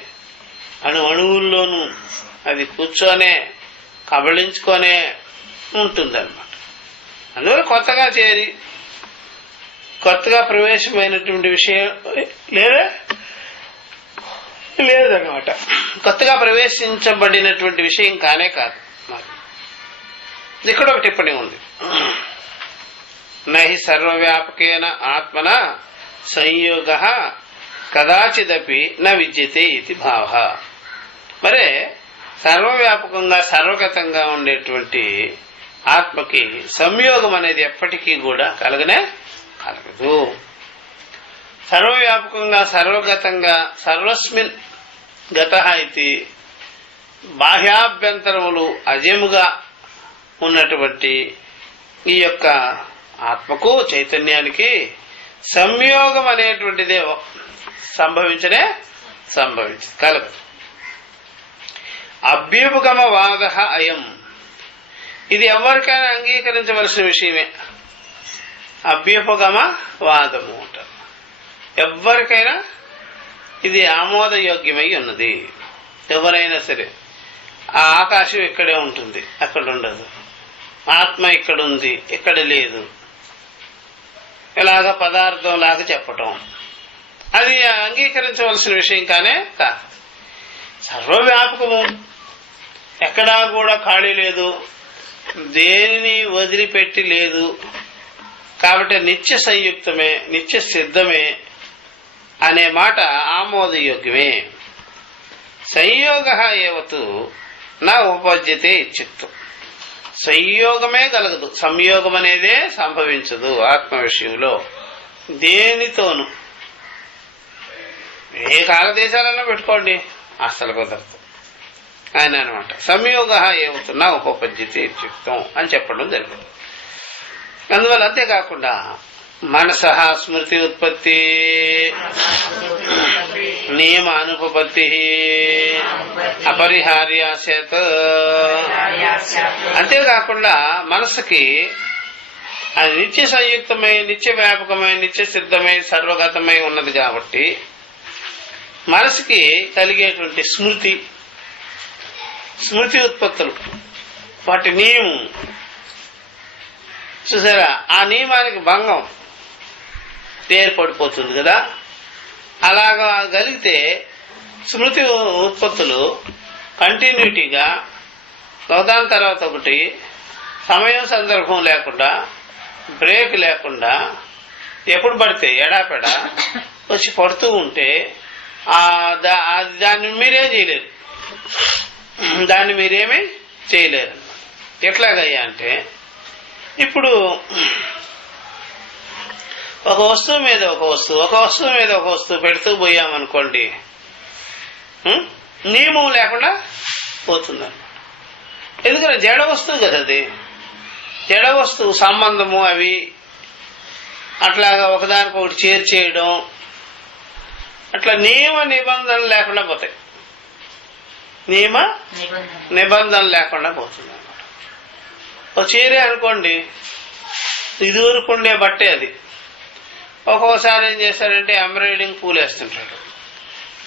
అణువుల్లోనూ అది కూర్చొనే కబళించుకొనే ఉంటుందన్నమాట. అందువల్ల కొత్తగా చేరి కొత్తగా ప్రవేశమైనటువంటి విషయం లేదన్నమాట. కొత్తగా ప్రవేశించబడినటువంటి విషయం కానే కాదు. ఇక్కడ ఒక టిప్పణి ఉంది. నహి సర్వవ్యాపకేన ఆత్మన సంయోగ కదాచిదపి న విద్యతే ఇది భావ. మరే సర్వవ్యాపకంగా సర్వగతంగా ఉండేటువంటి ఆత్మకి సంయోగం అనేది ఎప్పటికీ కూడా కలగనే కలగదు. సర్వవ్యాపకంగా సర్వగతంగా సర్వస్మిన్ గత ఇది బాహ్యాభ్యంతరములు అజముగా ఉన్నటువంటి ఈ యొక్క ఆత్మకు చైతన్యానికి సంయోగం అనేటువంటిదే సంభవించదు, కలగదు. అభ్యుపగమవాద అయం, ఇది ఎవరికైనా అంగీకరించవలసిన విషయమే. అభ్యుపగమ వాదము అంటారు. ఎవరికైనా ఇది ఆమోదయోగ్యమై ఉన్నది. ఎవరైనా సరే ఆ ఆకాశం ఇక్కడే ఉంటుంది, అక్కడ ఉండదు. ఆత్మ ఇక్కడ ఉంది, ఇక్కడ లేదు, ఇలాగ పదార్థం లాగా చెప్పటం అది అంగీకరించవలసిన విషయం కానే కాదు. సర్వవ్యాపకము, ఎక్కడా కూడా ఖాళీ లేదు, దేనిని వదిలిపెట్టి లేదు. కాబట్టి నిత్య సంయుక్తమే, నిత్య సిద్ధమే అనే మాట ఆమోదయోగ్యమే. సంయోగ ఏవతు నా ఉపపద్యతే ఇచ్చిత్తు, సంయోగమే కలగదు, సంయోగం అనేదే సంభవించదు ఆత్మ విషయంలో దేనితోనూ. ఏ కాలదేశాలన్నా పెట్టుకోండి, అస్సలు కుదరదు ఆయన అనమాట. సంయోగ ఏమవుతున్నా ఉపపద్యతే ఇత్యుక్తం అని చెప్పడం జరిగింది. అందువల్ల అంతేకాకుండా మనస స్మృతి ఉత్పత్తి నియమ అనుపపత్తి అపరిహార్యాసేత్, అంతేకాకుండా మనసుకి అది నిత్య సంయుక్తమై, నిత్య వ్యాపకమై, నిత్య సిద్ధమై, సర్వగతమై ఉన్నది కాబట్టి మనసుకి కలిగేటువంటి స్మృతి ఉత్పత్తులు, వాటి నియమం చూసారా, ఆ నియమానికి భంగం ఏర్పడిపోతుంది కదా. అలాగా కలిగితే స్మృతి ఉత్పత్తులు కంటిన్యూటీగా ఒకదాని తర్వాత ఒకటి సమయం సందర్భం లేకుండా, బ్రేక్ లేకుండా ఎప్పుడు పడితే ఎడాపెడా వచ్చి పడుతూ ఉంటే దాన్ని మీరేం చేయలేరు, దాన్ని మీరేమీ చేయలేరు. ఎట్లాగయ్యా అంటే, ఇప్పుడు ఒక వస్తువు మీద ఒక వస్తువు పెడుతూ పోయామనుకోండి, నియమం లేకుండా పోతుందన్నమాట. ఎందుకంటే జడ వస్తువు కదా అది, జడ వస్తువు సంబంధము అవి అట్లాగా ఒకదానికొకటి చేర్చేయడం, అట్లా నియమ నిబంధనలు లేకుండా పోతాయి. నియమ నిబంధనలు లేకుండా పోతుంది అన్నమాట. ఒక చీరే అనుకోండి, ఇదివరకు ఉండే బట్టే అది. ఒక్కొక్కసారి ఏం చేస్తారంటే ఎంబ్రాయిడింగ్ పూలు వేస్తుంటాడు,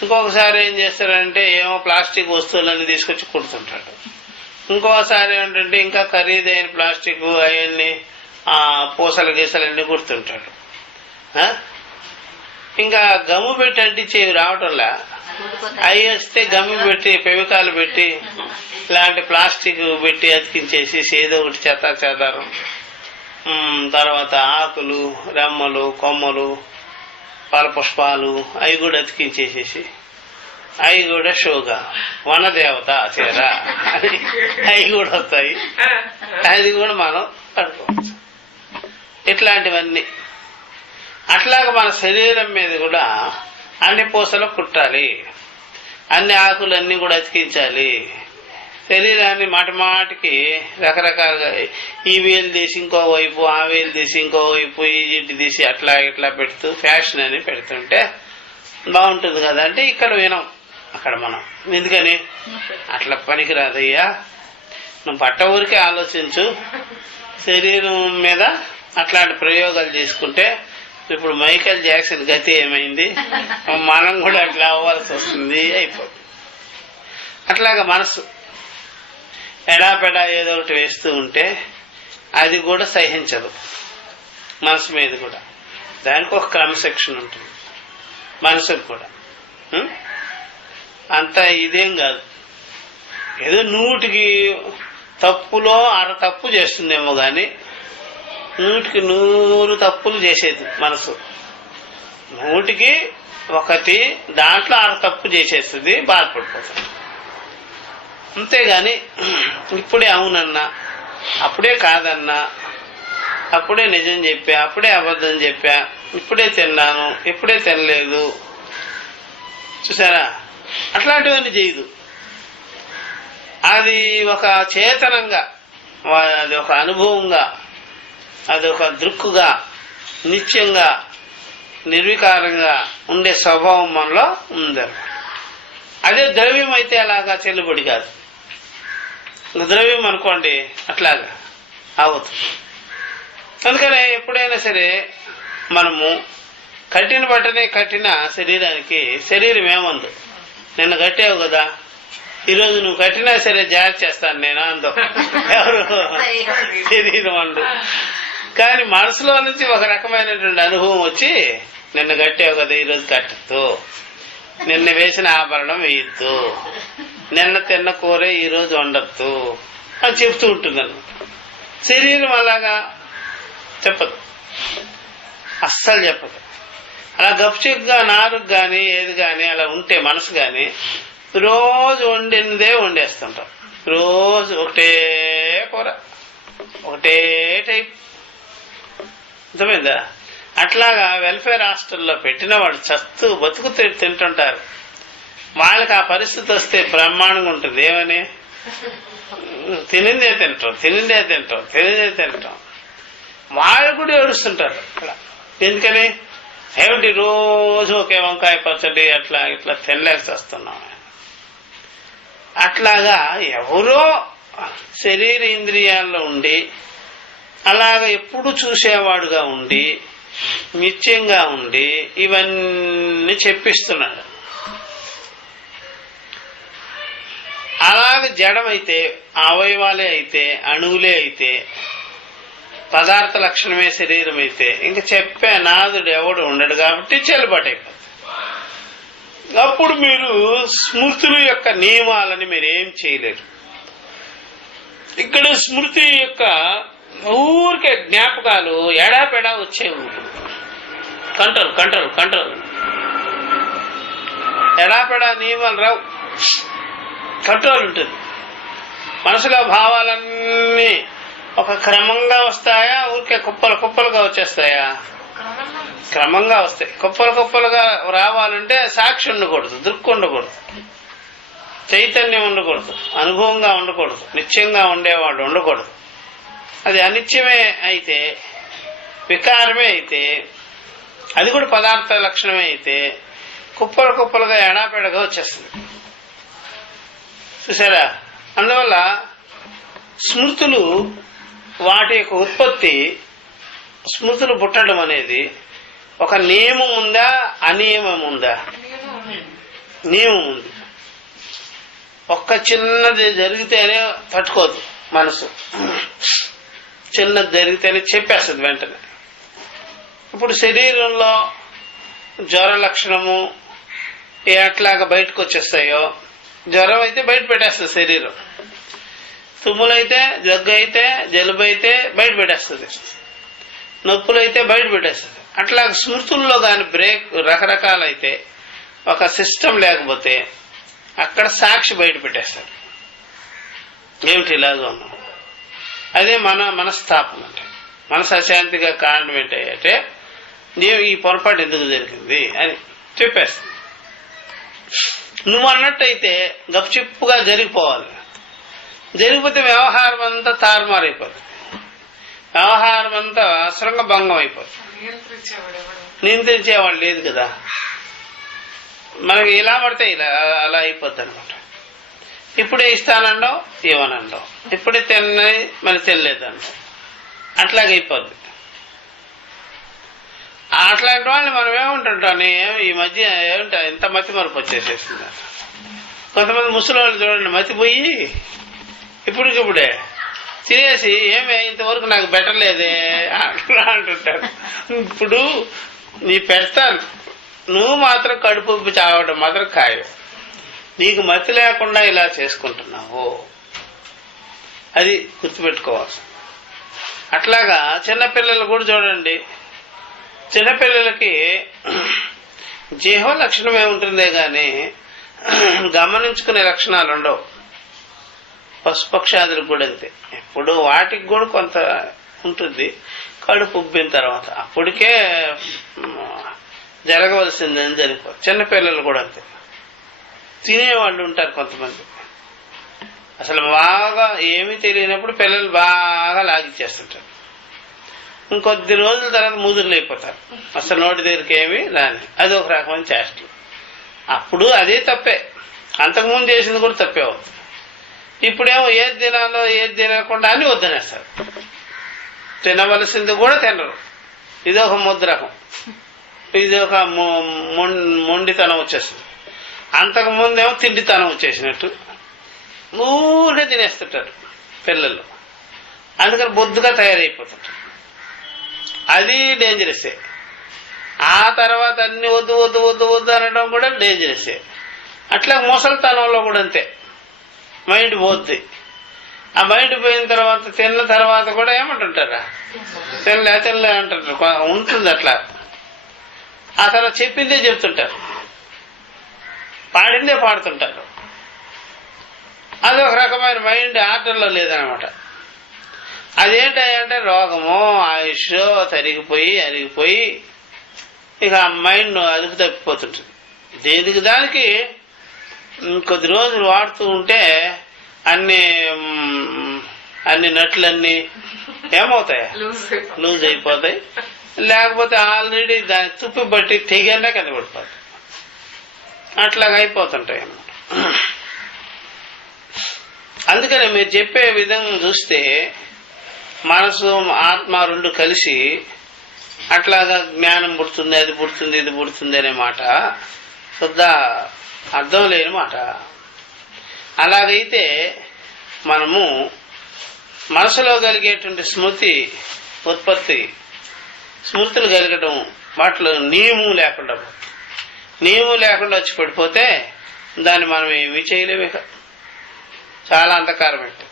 ఇంకొకసారి ఏం చేస్తారంటే ఏమో ప్లాస్టిక్ వస్తువులన్నీ తీసుకొచ్చి కుడుతుంటాడు, ఇంకోసారి ఏంటంటే ఇంకా ఖరీదైన ప్లాస్టిక్ అవన్నీ పూసలు గీసలన్నీ కుడుతుంటాడు. ఇంకా గమ్ము పెట్టి అంటించేవి రావటంలా, అవి వస్తే గమ్ము పెట్టి పెవికాలు పెట్టి ఇలాంటి ప్లాస్టిక్ పెట్టి అతికించేసి ఏదో ఒకటి చెదారం, తర్వాత ఆకులు, రెమ్మలు, కొమ్మలు, ఫలపుష్పాలు అవి కూడా అతికించేసేసి అవి కూడా షోగా వనదేవత చీర అవి కూడా వస్తాయి, అది కూడా మనం కట్టుకోవచ్చు. ఇట్లాంటివన్నీ అట్లాగా మన శరీరం మీద కూడా అన్ని పూసలు కుట్టాలి, అన్ని ఆకులన్నీ కూడా అతికించాలి. శరీరాన్ని మాటికి రకరకాలుగా ఈ వేలు తీసి ఇంకో వైపు, ఆ వేలు తీసి ఇంకో వైపు, ఈ జిడ్డు తీసి అట్లా ఇట్లా పెడుతూ ఫ్యాషన్ అని పెడుతుంటే బాగుంటుంది కదా. అంటే ఇక్కడ వినం, అక్కడ మనం ఎందుకని అట్లా పనికిరాదయ్యా, నువ్వు పట్ట ఊరికే ఆలోచించు. శరీరం మీద అట్లాంటి ప్రయోగాలు చేసుకుంటే ఇప్పుడు మైకేల్ జాక్సన్ గతి ఏమైంది, మనం కూడా అట్లా అవ్వాల్సి వస్తుంది, అయిపోతుంది. అట్లాగా మనసు ఎడాపెడా ఏదో ఒకటి వేస్తూ ఉంటే అది కూడా సహించదు మనసు మీద కూడా. దానికి ఒక క్రమశిక్షణ ఉంటుంది మనసుకు కూడా. అంత ఇదేం కాదు, ఏదో 100కి తప్పులో 1/2 తప్పు చేస్తుందేమో కానీ 100కి 100 తప్పులు చేసేది మనసు. 100కి 1 దాంట్లో 6 తప్పు చేసేస్తుంది, బాధపడిపోతుంది. అంతేగాని ఇప్పుడే అవునన్నా, అప్పుడే కాదన్నా, అప్పుడే నిజం చెప్పా, అప్పుడే అబద్ధం చెప్పా, ఇప్పుడే తిన్నాను, ఇప్పుడే తినలేదు, చూసారా, అట్లాంటివన్నీ చేయదు. అది ఒక చేతనంగా, అది ఒక అనుభవంగా, అది ఒక దృక్కుగా, నిత్యంగా, నిర్వికారంగా ఉండే స్వభావం మనలో ఉందన్నమాట. అదే ద్రవ్యం అయితే అలాగా చెల్లుబడి కాదు. ద్రవ్యం అనుకోండి అట్లాగా అవుతుంది. అందుకనే ఎప్పుడైనా సరే మనము కట్టిన బట్టనే కట్టిన శరీరానికి శరీరం ఏమందు, నిన్న కట్టావు కదా, ఈరోజు నువ్వు కట్టినా సరే జాగ్రత్త చేస్తాను నేను అందో ఎవరు, శరీరం అందు. కానీ మనసులో నుంచి ఒక రకమైనటువంటి అనుభవం వచ్చి, నిన్న కట్టావు కదా ఈరోజు కట్టద్దు, నిన్న వేసిన ఆభరణం వేయద్దు, నిన్న తిన్న కూర ఈరోజు వండద్దు అని చెప్తూ ఉంటున్నాను. శరీరం అలాగా చెప్పదు, అస్సలు చెప్పదు. అలా గప్చిక్గా నారుకు కానీ ఏది కానీ అలా ఉంటే మనసు కానీ రోజు వండినదే వండేస్తుంటాం. రోజు ఒకటే కూర, ఒకటే టైప్, అర్థమైందా? అట్లాగా వెల్ఫేర్ హాస్టల్లో పెట్టిన వాళ్ళు చస్తూ బతుకు తింటుంటారు. వాళ్ళకి ఆ పరిస్థితి వస్తే బ్రహ్మాండంగా ఉంటుంది. ఏమని తినిందే తింటాం. వాళ్ళు కూడా ఏడుస్తుంటారు అక్కడ. ఎందుకని, ఏమిటి రోజు ఒకే వంకాయ పచ్చడి అట్లా ఇట్లా తినలేక వస్తున్నాం. అట్లాగా ఎవరో శరీర ఇంద్రియాల్లో ఉండి అలాగ ఎప్పుడు చూసేవాడుగా ఉండి నిత్యంగా ఉండి ఇవన్నీ చెప్పిస్తున్నాడు. అలాగే జడమైతే, అవయవాలే అయితే, అణువులే అయితే, పదార్థ లక్షణమే శరీరం అయితే ఇంక చెప్పే నాదుడు ఎవడు ఉండడు కాబట్టి చెల్లుబాటు అయిపోతుంది. అప్పుడు మీరు స్మృతుల యొక్క నియమాలని మీరేం చేయలేరు. ఇక్కడ స్మృతి యొక్క ఊరికే జ్ఞాపకాలు ఎడాపెడా వచ్చేవి. కంట్రోల్ ఎడాపెడా నియమాలు రావు, కంట్రోల్ ఉంటుంది. మనసులో భావాలన్నీ ఒక క్రమంగా వస్తాయా, ఊరికే కుప్పలుగా వచ్చేస్తాయా? క్రమంగా వస్తాయి. కుప్పలుగా రావాలంటే సాక్షి ఉండకూడదు, దృక్కు ఉండకూడదు, చైతన్యం ఉండకూడదు, అనుభవంగా ఉండకూడదు, నిత్యంగా ఉండేవాడు ఉండకూడదు. అది అనిత్యమే అయితే, వికారమే అయితే, అది కూడా పదార్థ లక్షణమే అయితే కుప్పలుగా ఎడాపెడగా వచ్చేస్తుంది. చూసారా? అందువల్ల స్మృతులు వాటి యొక్క ఉత్పత్తి, స్మృతులు పుట్టడం అనేది ఒక నియమం ఉందా, అనియమం ఉందా? నియమం ఉంది. ఒక్క చిన్నది జరిగితేనే తట్టుకోదు మనసు, చిన్నది జరిగితేనే చెప్పేస్తుంది వెంటనే. ఇప్పుడు శరీరంలో జ్వర లక్షణము ఎట్లాగా బయటకు వచ్చేస్తాయో, జ్వరం అయితే బయట పెట్టేస్తుంది శరీరం, తుమ్ములైతే, జగ్గు అయితే, జలుబు అయితే బయట పెట్టేస్తుంది, నొప్పులైతే బయట పెట్టేస్తుంది. అట్లా స్మృతుల్లో కానీ బ్రేక్ రకరకాలైతే, ఒక సిస్టమ్ లేకపోతే అక్కడ సాక్షి బయట పెట్టేస్తాడు. ఏమిటి ఇలాగా ఉన్నాం? అదే మనస్తాపం అంటే. మనసు అశాంతిగా కారణం ఏంటంటే నేను ఈ పొరపాటు ఎందుకు జరిగింది అని చెప్పేస్తుంది. నువ్వు అన్నట్టయితే గప్చిప్పుగా జరిగిపోవాలి. జరిగిపోతే వ్యవహారం అంతా తారుమారైపోతుంది, వ్యవహారం అంతా శృంగభంగం అయిపోతుంది. నియంత్రించేవాళ్ళు లేదు కదా. మనకి ఇలా పడితే ఇలా అలా అయిపోద్ది అనమాట. ఇప్పుడే ఇస్తానండవు, ఇవ్వనండవు, ఇప్పుడే తిన్నది మరి తినలేదండవు, అట్లాగైపోద్ది. అట్లాంటి వాళ్ళని మనం ఏముంటుంటాం, ఈ మధ్య ఏమిటా ఇంత మతి మరపు వచ్చేసేస్తుంది. కొంతమంది ముసలి వాళ్ళు చూడండి, మతిపోయి ఇప్పుడికిప్పుడే తినేసి ఏమే ఇంతవరకు నాకు బెటర్లేదే అంటుంటారు. ఇప్పుడు నీ పెడతాను, నువ్వు మాత్రం కడుపు చావడం మాత్రం ఖాయం. నీకు మతి లేకుండా ఇలా చేసుకుంటున్నావు, అది గుర్తుపెట్టుకోవాలి. అట్లాగా చిన్నపిల్లలు కూడా చూడండి, చిన్నపిల్లలకి జీవ లక్షణం ఏముంటుందే గాని గమనించుకునే లక్షణాలు ఉండవు. పశుపక్షాదులకు కూడా అంతే. ఇప్పుడు వాటికి కూడా కొంత ఉంటుంది, కడుపు ఉబ్బిన తర్వాత అప్పటికే జరగవలసిందని జరిగిపోతుంది. చిన్నపిల్లలు కూడా అంతే. తినేవాళ్ళు ఉంటారు కొంతమంది, అసలు బాగా ఏమీ తెలియనప్పుడు పిల్లలు బాగా లాగిచ్చేస్తుంటారు. ఇంకొద్ది రోజుల తర్వాత ముదురులు అయిపోతారు, అసలు నోటి దగ్గరికి ఏమి రాని. అది ఒక రకమైన చేష్టలు. అప్పుడు అదే తప్పే, అంతకుముందు చేసింది కూడా తప్పే అవుతుంది. ఇప్పుడేమో ఏది తినాలో ఏది తినకుండా అని వద్దనేస్తారు. తినవలసింది కూడా తినరు. ఇదొక ముద్ద రకం, ఇది ఒక మొండితనం వచ్చేస్తుంది. అంతకుముందేమో తిండితనం వచ్చేసినట్టు ఊరికే తినేస్తుంటారు పిల్లలు. అందుకని బొద్దుగా తయారైపోతుంటారు. అది డేంజరసే. ఆ తర్వాత అన్ని వద్దు వద్దు వద్దు వద్దు అనడం కూడా డేంజరసే. అట్లా ముసలితనంలో కూడా అంతే, మైండ్ పోద్ది. ఆ మైండ్ పోయిన తర్వాత తిన్న తర్వాత కూడా ఏమంటుంటారా, తినలే అంటారు. ఉంటుంది అట్లా. ఆ తర్వాత చెప్పిందే చెప్తుంటారు, పాడిందే పాడుతుంటారు. అదొక రకమైన మైండ్ ఆటల్లో లేదనమాట. అదేంటంటే రోగము, ఆయుష్ అరిగిపోయి ఇక ఆ మైండ్ అదుపు తప్పిపోతుంటుంది. దేనికి దానికి కొద్ది రోజులు వాడుతూ ఉంటే అన్ని నట్లన్నీ ఏమవుతాయి, లూజ్ అయిపోతాయి. లేకపోతే ఆల్రెడీ దాన్ని తుప్పి బట్టి తెగండా కింద పడిపోతాయి. అట్లాగా అయిపోతుంటాయి అన్నమాట. అందుకని మీరు చెప్పే విధంగా చూస్తే మనసు ఆత్మ రెండు కలిసి అట్లాగా జ్ఞానం పుడుతుంది, అది పుడుతుంది, ఇది పుడుతుంది అనే మాట శుద్ధ అర్థం లేని మాట. అలాగైతే మనము మనసులో కలిగేటువంటి స్మృతులు కలగటం, వాటిలో నియమం లేకుండా వచ్చి పడిపోతే దాన్ని మనం ఏమీ చేయలేము. ఇక చాలా అంధకారం పెట్టు.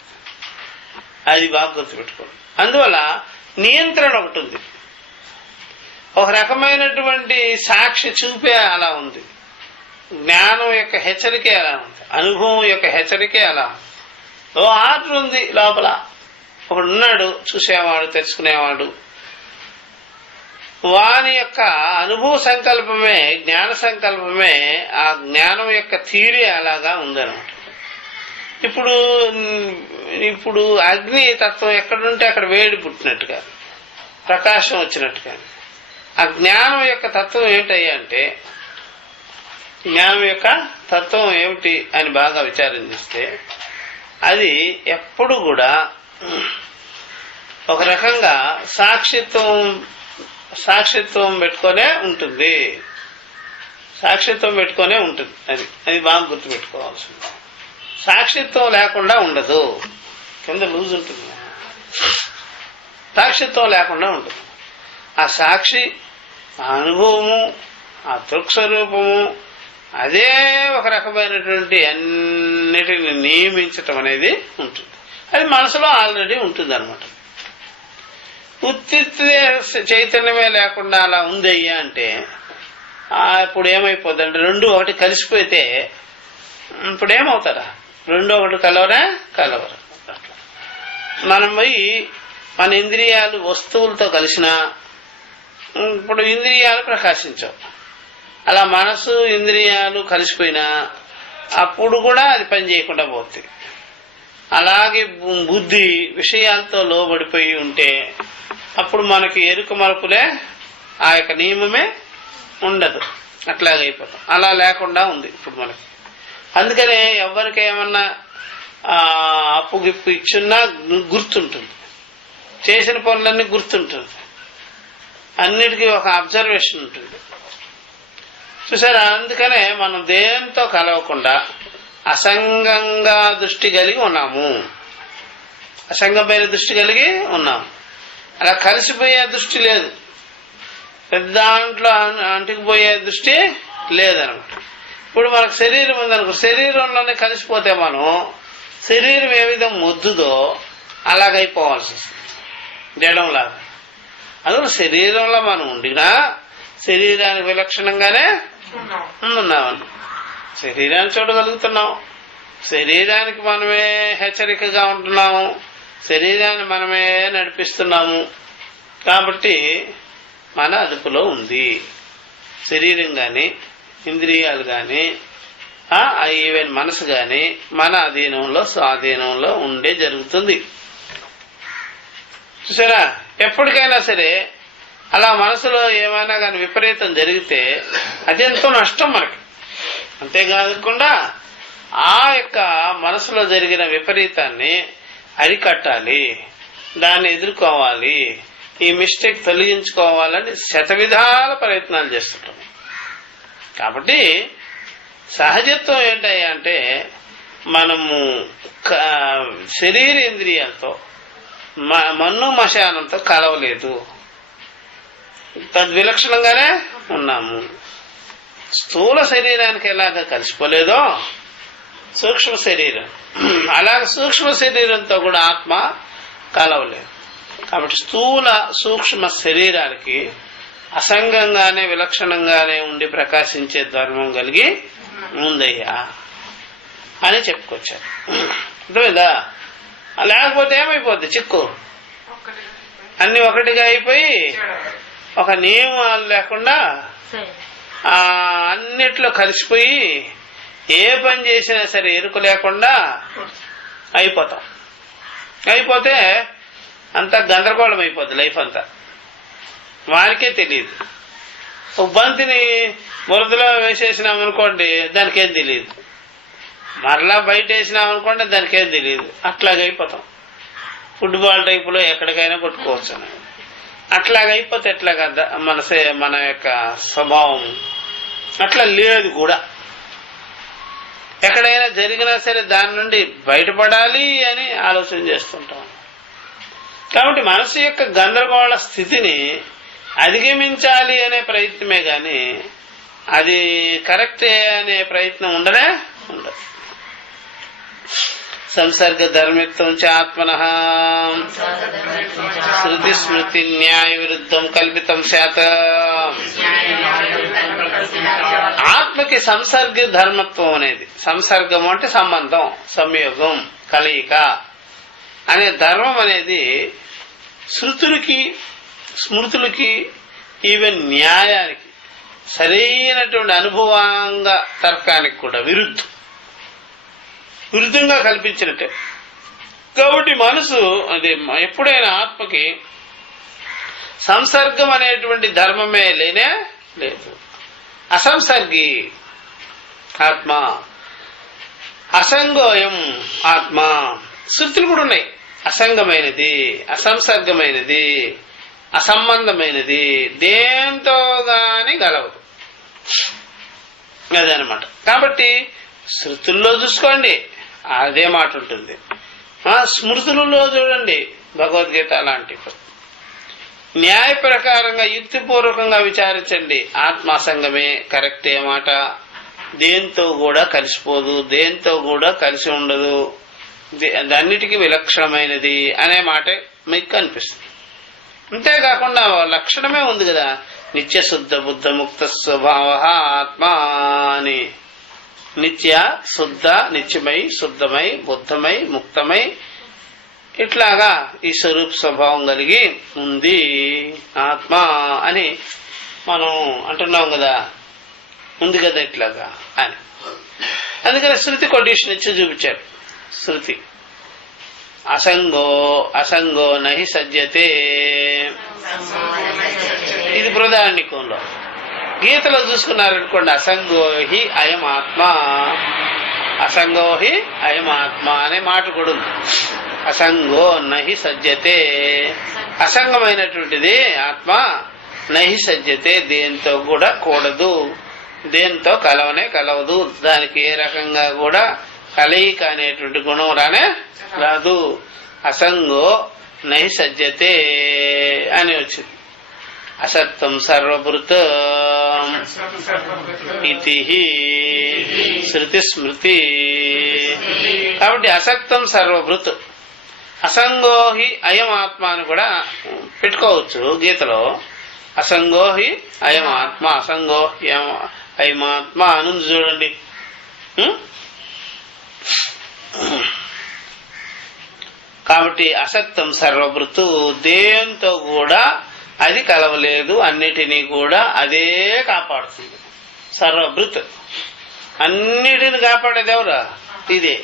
అది బాగా గుర్తుపెట్టుకోండి. అందువల్ల నియంత్రణ ఒకటి ఉంది, ఒక రకమైనటువంటి సాక్షి చూపే అలా ఉంది, జ్ఞానం యొక్క హెచ్చరికే అలా ఉంది, అనుభవం యొక్క హెచ్చరికే అలా ఉంది. ఓ ఆర్డర్ ఉంది లోపల, ఒకడున్నాడు చూసేవాడు, తెచ్చుకునేవాడు. వాని యొక్క అనుభవ సంకల్పమే, జ్ఞాన సంకల్పమే ఆ జ్ఞానం యొక్క థియరీ అలాగా ఉందన్నమాట. ఇప్పుడు అగ్ని తత్వం ఎక్కడుంటే అక్కడ వేడి పుట్టినట్టుగా, ప్రకాశం వచ్చినట్టుగా, ఆ జ్ఞానం యొక్క తత్వం ఏమిటయ్యా అంటే, జ్ఞానం యొక్క తత్వం ఏమిటి అని బాగా విచారం చేస్తే అది ఎప్పుడు కూడా ఒక రకంగా సాక్షిత్వం పెట్టుకునే ఉంటుంది. అది బాగా గుర్తుపెట్టుకోవాల్సింది. సాక్షిత్వం లేకుండా ఉండదు. కింద లూజ్ ఉంటుంది, సాక్షిత్వం లేకుండా ఉండదు. ఆ సాక్షి, ఆ అనుభవము, ఆ దృక్స్వరూపము, అదే ఒక రకమైనటువంటి అన్నిటిని నియమించటం అనేది ఉంటుంది. అది మనసులో ఆల్రెడీ ఉంటుంది అనమాట. ఉత్తిత్తే చైతన్యమే లేకుండా అలా ఉందయ్యా అంటే ఇప్పుడు ఏమైపోతుందంటే రెండు ఒకటి కలిసిపోతే ఇప్పుడు ఏమవుతారా, రెండు ఒకటి కలవరు. మనం పోయి మన ఇంద్రియాలు వస్తువులతో కలిసినా ఇప్పుడు ఇంద్రియాలు ప్రకాశించవు. అలా మనసు ఇంద్రియాలు కలిసిపోయినా అప్పుడు కూడా అది పని చేయకుండా పోతుంది. అలాగే బుద్ధి విషయాలతో లోబడిపోయి ఉంటే అప్పుడు మనకి ఎరుక మలుపులే, ఆ యొక్క నియమమే ఉండదు. అట్లాగైపోతాం. అలా లేకుండా ఉంది ఇప్పుడు మనకి. అందుకనే ఎవరికి ఏమన్నా అప్పు గిప్పు ఇచ్చున్నా గుర్తుంటుంది, చేసిన పనులన్నీ గుర్తుంటుంది, అన్నిటికీ ఒక అబ్జర్వేషన్ ఉంటుంది. చూసారా? అందుకనే మనం దేంతో కలవకుండా అసంగంగా దృష్టి కలిగి ఉన్నాము, అసంగమైన దృష్టి కలిగి ఉన్నాము. అలా కలిసిపోయే దృష్టి లేదు, పెద్ద దాంట్లో అంటుకుపోయే దృష్టి లేదనమాట. ఇప్పుడు మనకు శరీరం ఉందనుకో, శరీరంలోనే కలిసిపోతే మనం శరీరం ఏ విధంగా మొద్దుదో అలాగైపోవాల్సి వస్తుంది. జడంలాగా. అందులో శరీరంలో మనం ఉండినా శరీరానికి విలక్షణంగానే ఉన్నామని శరీరాన్ని చూడగలుగుతున్నాం, శరీరానికి మనమే హెచ్చరికగా ఉంటున్నాము, శరీరాన్ని మనమే నడిపిస్తున్నాము. కాబట్టి మన అదుపులో ఉంది శరీరం గాని, ఇంద్రియాలు గాని, ఈవెన్ మనసు గాని మన అధీనంలో స్వాధీనంలో ఉండే జరుగుతుంది. చూసారా, ఎప్పటికైనా సరే అలా మనసులో ఏమైనా కానీ విపరీతం జరిగితే అది ఎంతో నష్టం మనకి. అంతేకాకుండా ఆ యొక్క మనసులో జరిగిన విపరీతాన్ని అరికట్టాలి, దాన్ని ఎదుర్కోవాలి, ఈ మిస్టేక్ తొలగించుకోవాలని శతవిధాల ప్రయత్నాలు చేస్తుంటాం. కాబట్టి సహజత్వం ఏంటయ్యా అంటే మనము శరీరేంద్రియాలతో మన్ను మశానంతో కలవలేదు, తద్విలక్షణంగానే ఉన్నాము. స్థూల శరీరానికి ఎలాగ కలిసిపోలేదో సూక్ష్మ శరీరం, అలాగే సూక్ష్మ శరీరంతో కూడా ఆత్మ కలవలేదు. కాబట్టి స్థూల సూక్ష్మ శరీరానికి అసంగంగానే విలక్షణంగానే ఉండి ప్రకాశించే ధర్మం కలిగి ఉందయ్యా అని చెప్పుకొచ్చారు. అర్థమైందా? లేకపోతే ఏమైపోద్ది, చిక్కు అన్ని ఒకటిగా అయిపోయి ఒక నియమాలు లేకుండా అన్నిట్లో కలిసిపోయి ఏ పని చేసినా సరే ఎరుకు లేకుండా అయిపోతాం. అయిపోతే అంతా గందరగోళం అయిపోద్ది లైఫ్ అంతా, వారికే తెలియదు. ఒక బంతిని బురదలో వేసేసినాం అనుకోండి, దానికేం తెలియదు. మరలా బయట వేసినాం అనుకోండి, దానికేం తెలియదు. అట్లాగైపోతాం. ఫుట్బాల్ టైపులో ఎక్కడికైనా కొట్టుకోవచ్చు. అట్లాగైపోతే ఎట్లాగా మన యొక్క స్వభావం అట్లా లేదు కూడా. ఎక్కడైనా జరిగినా సరే దాని నుండి బయటపడాలి అని ఆలోచన చేస్తుంటాం. కాబట్టి మనసు యొక్క గందరగోళ స్థితిని అధిగమించాలి అనే ప్రయత్నమే గాని అది కరెక్టే అనే ప్రయత్నం ఉండదు. సంసర్గ ధర్మిత్వం చ ఆత్మనః శృతి స్మృతి న్యాయ విరుద్ధం కల్పితం స్యాత్. ఆత్మకి సంసర్గ ధర్మత్వం అనేది, సంసర్గం అంటే సంబంధం, సంయోగం, కలయిక అనే ధర్మం అనేది శృతులకి, స్మృతులకి, ఈవెన్ న్యాయానికి, సరైనటువంటి అనుభవాంగ తర్కానికి కూడా విరుద్ధంగా కల్పించినట్టే. కాబట్టి మనసు అది ఎప్పుడైనా ఆత్మకి సంసర్గం అనేటువంటి ధర్మమే లేనే లేదు. అసంసర్గి ఆత్మ, అసంగోయం ఆత్మ. శృతులు కూడా ఉన్నాయి, అసంగమైనది, అసంసర్గమైనది, అసంబంధమైనది, దేంతో గాని గలవదు, అదనమాట. కాబట్టి శృతుల్లో చూసుకోండి, అదే మాట ఉంటుంది. స్మృతులలో చూడండి, భగవద్గీత అలాంటి న్యాయ ప్రకారంగా యుక్తిపూర్వకంగా విచారించండి. ఆత్మాసంగమే కరెక్టే మాట, దేంతో కూడా కలిసిపోదు, దేంతో కూడా కలిసి ఉండదు, అన్నిటికీ విలక్షణమైనది అనే మాట మీకు కనిపిస్తుంది. అంతేకాకుండా లక్షణమే ఉంది కదా, నిత్య శుద్ధ బుద్ధ ముక్త స్వభావ ఆత్మ అని. నిత్య శుద్ధ, నిత్యమై, శుద్ధమై, బుద్ధమై, ముక్తమై, ఇట్లాగా ఈ స్వరూప స్వభావం కలిగి ఉంది ఆత్మ అని మనం అంటున్నాం కదా, ఉంది కదా ఇట్లాగా అని. అందుకని శృతి కొటేషన్ ఇచ్చి చూపించాడు. శృతి అసంగో నహి సజ్జతే, ఇది బృహదారణ్యకంలో. గీతలో చూసుకున్నారనుకోండి, అసంగో హి అయం ఆత్మ, అసంగో హి అయం ఆత్మ అనే మాట కూడా ఉంది. అసంగో నహి సజ్జతే, అసంగమైనటువంటిది ఆత్మ, నహి సజ్జతే దేంతో కూడా కూడదు, దేంతో కలవనే కలవదు, దానికి ఏ రకంగా కూడా కలయిక అనేటువంటి గుణం రాదు. అసంగో నహి సజ్జతే అని వచ్చింది. అసత్వం సర్వభృత్ ఇది శృతి స్మృతి. కాబట్టి అసక్తం సర్వభృత్, అసంగోహి అయం ఆత్మ అని కూడా పెట్టుకోవచ్చు గీతలో. అసంగోహి అయం ఆత్మ, అసంగోహి అయమాత్మ అనుంది చూడండి. కాబట్టి అసక్తం సర్వభృతు, దేంతో కూడా అది కలవలేదు, అన్నిటినీ కూడా అదే కాపాడుతుంది. సర్వభృత్, అన్నిటిని కాపాడేది ఎవరు? ఇదే.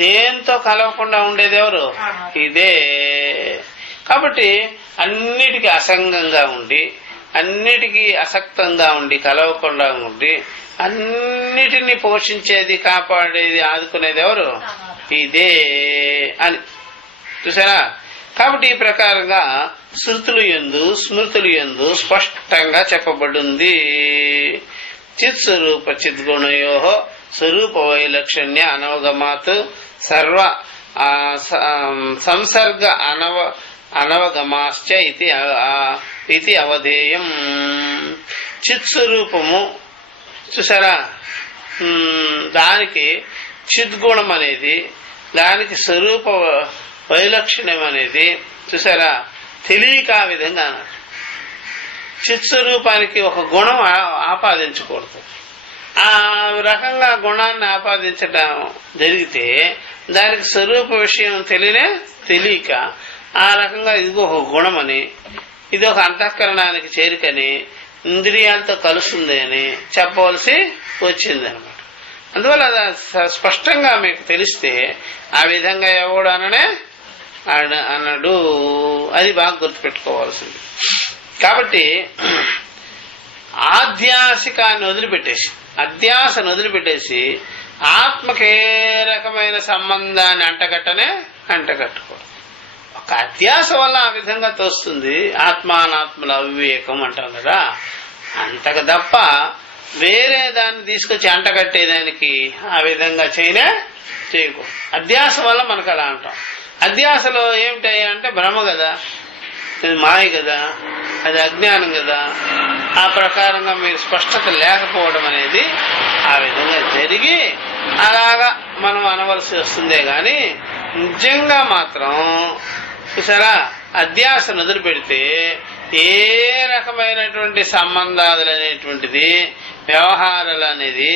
దేంతో కలవకుండా ఉండేది ఎవరు? ఇదే. కాబట్టి అన్నిటికీ అసంగంగా ఉండి, అన్నిటికీ అసక్తంగా ఉండి, కలవకుండా ఉండి, అన్నిటినీ పోషించేది, కాపాడేది, ఆదుకునేది ఎవరు? ఇదే అని చూసారా. కాబట్టి ఈ ప్రకారంగా శృతులు యందు స్మృతులు యందు స్పష్టంగా చెప్పబడింది. చిత్ స్వరూప చిద్గుణయో స్వరూప వైలక్షణ్య అనవగమాత్ సర్వ సంసర్గ అనవగమాశ్చ ఇది అవధేయం. చిత్ స్వరూపము చూసారా, దానికి చిద్గుణం అనేది, దానికి స్వరూప వైలక్షణ్యం అనేది చూసారా, తెలియక ఆ విధంగా అన్నారు. చిత్స్వరూపానికి ఒక గుణం ఆపాదించకూడదు. ఆ రకంగా గుణాన్ని ఆపాదించడం జరిగితే దానికి స్వరూప విషయం తెలియక ఆ రకంగా ఇదిగో ఒక గుణమని, ఇది ఒక అంతఃకరణానికి చేరికని, ఇంద్రియాలతో కలుస్తుంది అని చెప్పవలసి వచ్చింది అనమాట. అందువల్ల స్పష్టంగా మీకు తెలిస్తే ఆ విధంగా ఎవడు అన్నాడు, అది బాగా గుర్తుపెట్టుకోవాల్సింది. కాబట్టి ఆధ్యాసికాన్ని వదిలిపెట్టేసి, అధ్యాసను వదిలిపెట్టేసి ఆత్మకే రకమైన సంబంధాన్ని అంటగట్టుకోవడం. ఒక అధ్యాస వల్ల ఆ విధంగా తోస్తుంది. ఆత్మానాత్మల అవివేకం అంటాం కదా, అంతకు తప్ప వేరే దాన్ని తీసుకొచ్చి అంటగట్టేదానికి ఆ విధంగా చేయకూడదు. అధ్యాస వల్ల మనకు అలా అంటాం. అధ్యాసలో ఏమిటయ్యా అంటే భ్రమ కదా, అది మాయ కదా, అది అజ్ఞానం కదా. ఆ ప్రకారంగా మీరు స్పష్టత లేకపోవడం అనేది ఆ విధంగా జరిగి అలాగా మనం అనవలసి వస్తుందే గాని నిజంగా మాత్రం చూసారా అధ్యాసను వదిలిపెడితే ఏ రకమైనటువంటి సంబంధాలు అనేటువంటిది, వ్యవహారాలు అనేది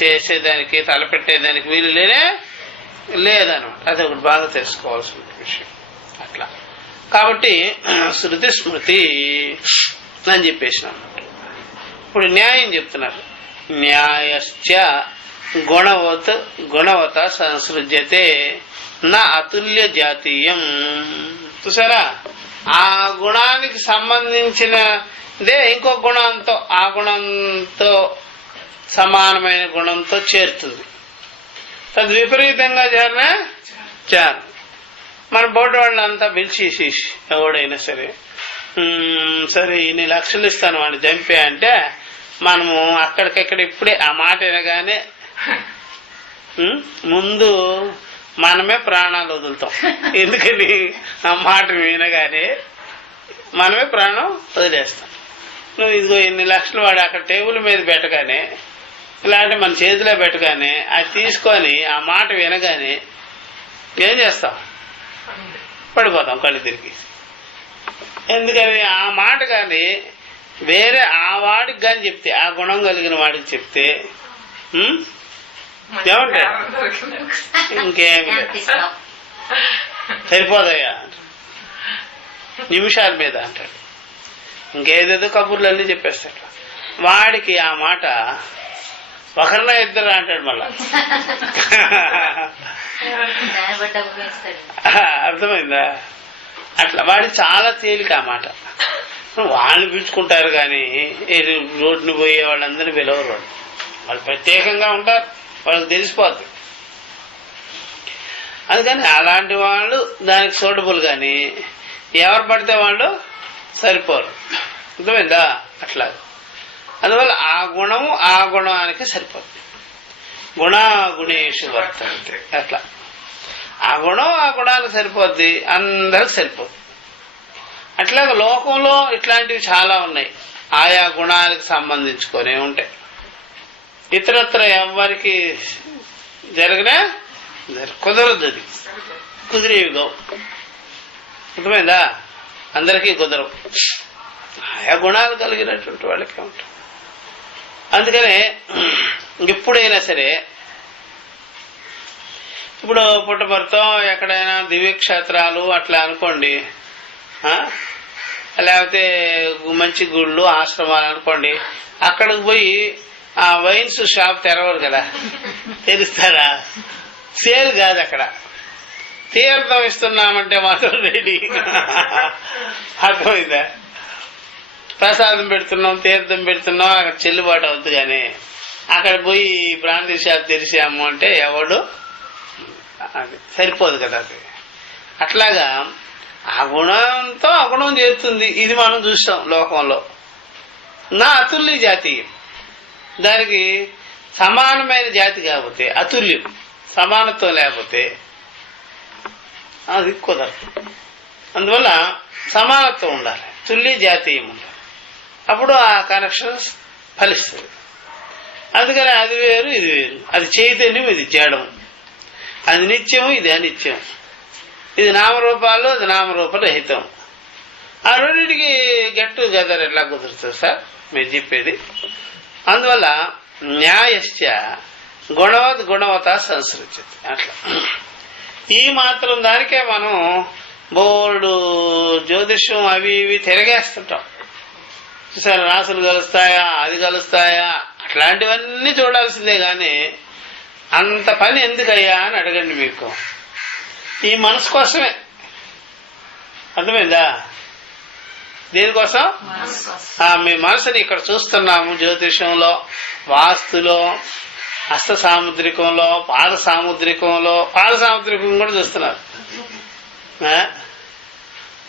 చేసేదానికి తలపెట్టేదానికి వీలు లేదనమాట. అది ఒకటి బాగా తెలుసుకోవాల్సిన విషయం. అట్లా కాబట్టి శృతి స్మృతి అని చెప్పేసిన. ఇప్పుడు న్యాయం చెప్తున్నారు. న్యాయశ్చ గుణవత సంసృజ్యతే నా అతుల్య జాతీయం. చూసారా, ఆ గుణానికి సంబంధించినదే ఇంకో గుణంతో, ఆ గుణంతో సమానమైన గుణంతో చేరుతుంది. తద్విపరీతంగా చేరు. మన బోర్డు వాళ్ళని అంతా పిలిచేసి ఎవడైనా సరే ఇన్ని లక్షలు ఇస్తాను వాడిని చంపే అంటే మనము అక్కడికక్కడ ఇప్పుడే ఆ మాట వినగానే ముందు మనమే ప్రాణాలు వదులుతాం. ఎందుకని ఆ మాట వినగానే మనమే ప్రాణం వదిలేస్తాం. నువ్వు ఇదిగో ఇన్ని లక్షలు వాడు అక్కడ టేబుల్ మీద పెట్టగానే, ఇలాంటి మన చేతిలో పెట్టగానే అది తీసుకొని ఆ మాట వినగానే ఏం చేస్తాం? పడిపోతాం కళ్ళు తిరిగి. ఎందుకని ఆ మాట కానీ వేరే ఆ వాడికి కానీ చెప్తే, ఆ గుణం కలిగిన వాడికి చెప్తే ఏమంటాడు? ఇంకేమి సరిపోదయ్యా నిమిషాల మీద అంటాడు. ఇంకేదేదో కబుర్లు అన్నీ చెప్పేస్తాడు. వాడికి ఆ మాట ఒకరిన ఇద్దరు అంటాడు. మళ్ళా అర్థమైందా? అట్లా వాడికి చాలా తేలిక ఆ మాట. వాళ్ళు పిలుచుకుంటారు కానీ రోడ్డుని పోయే వాళ్ళందరినీ పిలవరు. వాళ్ళు ప్రత్యేకంగా ఉంటారు, వాళ్ళకి తెలిసిపోద్ది. అందుకని అలాంటి వాళ్ళు దానికి సూటబుల్ కానీ ఎవరు పడితే వాళ్ళు సరిపోరు. అర్థమైందా? అట్లా అందువల్ల ఆ గుణము ఆ గుణానికి సరిపోద్ది. గుణేషు వర్తంతే. అట్లా ఆ గుణం ఆ గుణానికి సరిపోద్ది, అందరికి సరిపోద్ది. అట్లాగే లోకంలో ఇట్లాంటివి చాలా ఉన్నాయి, ఆయా గుణానికి సంబంధించుకొని ఉంటాయి. ఇతరత్ర ఎవరికి కుదరదు. అది కుదిరేవిగో. అర్థమైందా? అందరికీ కుదరవు. ఆయా గుణాలు కలిగినటువంటి వాళ్ళకే ఉంటాం. అందుకనే ఎప్పుడైనా సరే, ఇప్పుడు పుట్టపర్తం ఎక్కడైనా దివ్యక్షేత్రాలు అట్లా అనుకోండి, లేకపోతే మంచి గుళ్ళు ఆశ్రమాలు అనుకోండి, అక్కడికి పోయి ఆ వైన్స్ షాప్ తెరవరు కదా, తెరుస్తారా? సేల్ కాదు అక్కడ. తీర్థం ఇస్తున్నామంటే మాత్రం రెడీ. అర్థమైందా? ప్రసాదం పెడుతున్నాం, తీర్థం పెడుతున్నాం, అక్కడ చెల్లుబాటు అవుతుంది. కానీ అక్కడ పోయి బ్రాందీ షాప్ తెరిచాము అంటే ఎవడు, అది సరిపోదు కదా. అది అట్లాగా ఆ గుణంతో అగుణం చేరుతుంది. ఇది మనం చూస్తాం లోకంలో. నా అతుల్య జాతీయం, దానికి సమానమైన జాతి కాకపోతే అతుల్యం, సమానత్వం లేకపోతే అది కుదరదు. అందువల్ల సమానత్వం ఉండాలి, తుల్య జాతీయం ఉండాలి. అప్పుడు ఆ కనెక్షన్ ఫలిస్తుంది. అందుకని అది వేరు ఇది వేరు. అది చైతన్యం, ఇది జడం. అది నిత్యము, ఇది అనిత్యం. ఇది నామరూపాలు, అది నామరూప రహితం. ఆ రెండింటికి గెట్ టుగెదర్ ఎట్లా కుదురుతుంది సార్ మీరు చెప్పేది? అందువల్ల న్యాయశ్చ గుణవత్ గుణవత సంసృజ్యతే. అట్లా ఈ మాత్రం దానికే మనం బోర్డు జ్యోతిష్యం అవి ఇవి తిరగేస్తుంటాం. చూసారు, రాసులు కలుస్తాయా, అది కలుస్తాయా, అట్లాంటివన్నీ చూడాల్సిందే. కానీ అంత పని ఎందుకయ్యా అని అడగండి. మీకు ఈ మనసు కోసమే. అర్థమైందా? దేనికోసం? మీ మనసుని ఇక్కడ చూస్తున్నాము. జ్యోతిషంలో, వాస్తులో, హస్త సాముద్రికంలో, పాద సాముద్రికంలో, పాద సాముద్రికం కూడా చూస్తున్నారు.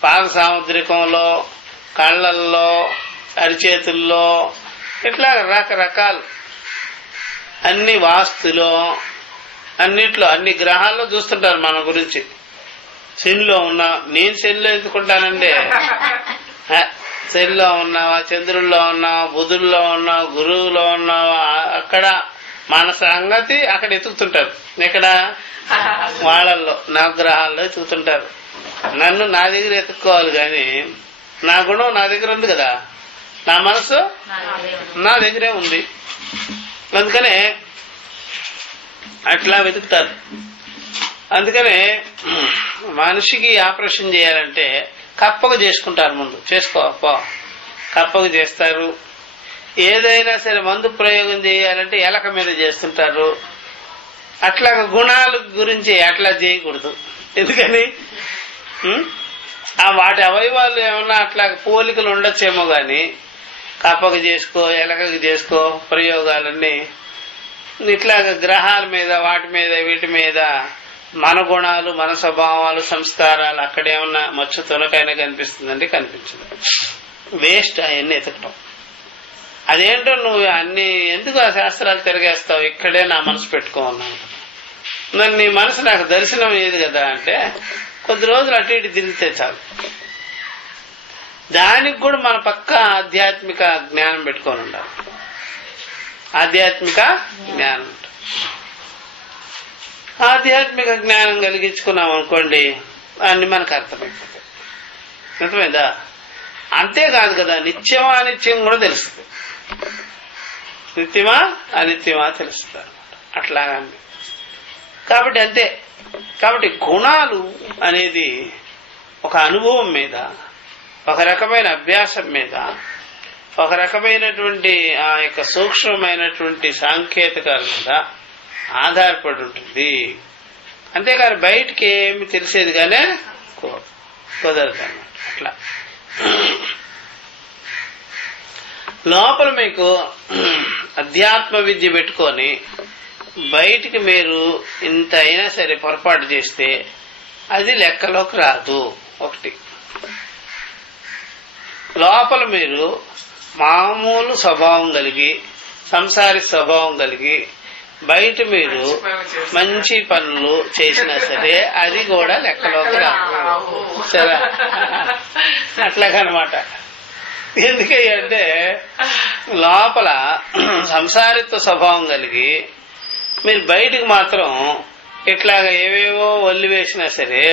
పాద సాముద్రికంలో, కళ్ళల్లో, అరిచేతుల్లో, ఇట్లా రకరకాలు అన్ని వాస్తులో, అన్నిట్లో, అన్ని గ్రహాల్లో చూస్తుంటారు మన గురించి. శనిలో ఉన్నా, నేను శనిలో ఎందుకుంటానండి? శనిలో ఉన్నావా, చంద్రుల్లో ఉన్నావా, బుధుల్లో ఉన్నావా, గురువులో ఉన్నావా, అక్కడ మన సంగతి అక్కడ ఎత్తుకుతుంటారు. ఎక్కడ? వాళ్ళల్లో, నవగ్రహాల్లో ఎత్తుకుతుంటారు. నన్ను నా దగ్గర ఎత్తుక్కోవాలి. కానీ నా గుణం నా దగ్గర ఉంది కదా, నా మనసు నా దగ్గరే ఉంది. అందుకనే అట్లా వెతుకుతారు. అందుకనే మనిషికి ఆపరేషన్ చేయాలంటే కప్పగా చేసుకుంటారు. ముందు చేసుకో కప్పగా చేస్తారు. ఏదైనా సరే మందు ప్రయోగం చేయాలంటే ఎలక మీద చేస్తుంటారు. అట్లా గుణాల గురించి అట్లా చేయకూడదు. ఎందుకని? వాటి అవయవాలు ఏమన్నా అట్లా పోలికలు ఉండొచ్చేమో. కానీ కప్పకు చేసుకో, ఎలకకు చేసుకో ప్రయోగాలన్నీ ఇట్లాగా గ్రహాల మీద, వాటి మీద, వీటి మీద మన గుణాలు, మన స్వభావాలు, సంస్కారాలు అక్కడేమన్నా మచ్చు తొలకైనా కనిపిస్తుందండి? కనిపించదు. వేస్ట్ అవన్నీ ఎతకటం. అదేంటో నువ్వు అన్ని ఎందుకు ఆ శాస్త్రాలు తిరగేస్తావు, ఇక్కడే నా మనసు పెట్టుకోన్నాను. నన్ను నీ మనసు నాకు దర్శనం ఏది కదా అంటే కొద్ది రోజులు అటు ఇటు తిరిగితే చాలు. దానికి కూడా మన పక్క ఆధ్యాత్మిక జ్ఞానం పెట్టుకొని ఉండాలి. ఆధ్యాత్మిక జ్ఞానం, ఆధ్యాత్మిక జ్ఞానం కలిగించుకున్నాం అనుకోండి, అన్ని మనకు అర్థమైపోతాయి. అర్థమైందా? అంతేకాదు కదా, నిత్యమా అనిత్యం కూడా తెలుస్తుంది. నిత్యమా అనిత్యమా తెలుస్తుంది అనమాట. అట్లాగా కాబట్టి అంతే. కాబట్టి గుణాలు అనేది ఒక అనుభవం మీద, ఒక రకమైన అభ్యాసం మీద, ఒక రకమైనటువంటి ఆ యొక్క సూక్ష్మమైనటువంటి సాంకేతికాల మీద ఆధారపడి ఉంటుంది. అంతేకాని బయటికి ఏమి తెలిసేది కానీ కుదరదు అన్నమాట. అట్లా లోపల మీకు అధ్యాత్మ విద్య పెట్టుకొని బయటికి మీరు ఇంత అయినా సరే పొరపాటు చేస్తే అది లెక్కలోకి రాదు. ఒకటి, లోపల మీరు మామూలు స్వభావం కలిగి, సంసారి స్వభావం కలిగి, బయట మీరు మంచి పనులు చేసినా సరే అది కూడా లెక్కలోకి రాదు. సరే, అట్లాగనమాట. ఎందుకంటే లోపల సంసారిత్వ స్వభావం కలిగి మీరు బయటికి మాత్రం ఇట్లాగా ఏవేవో వల్లి వేసినా సరే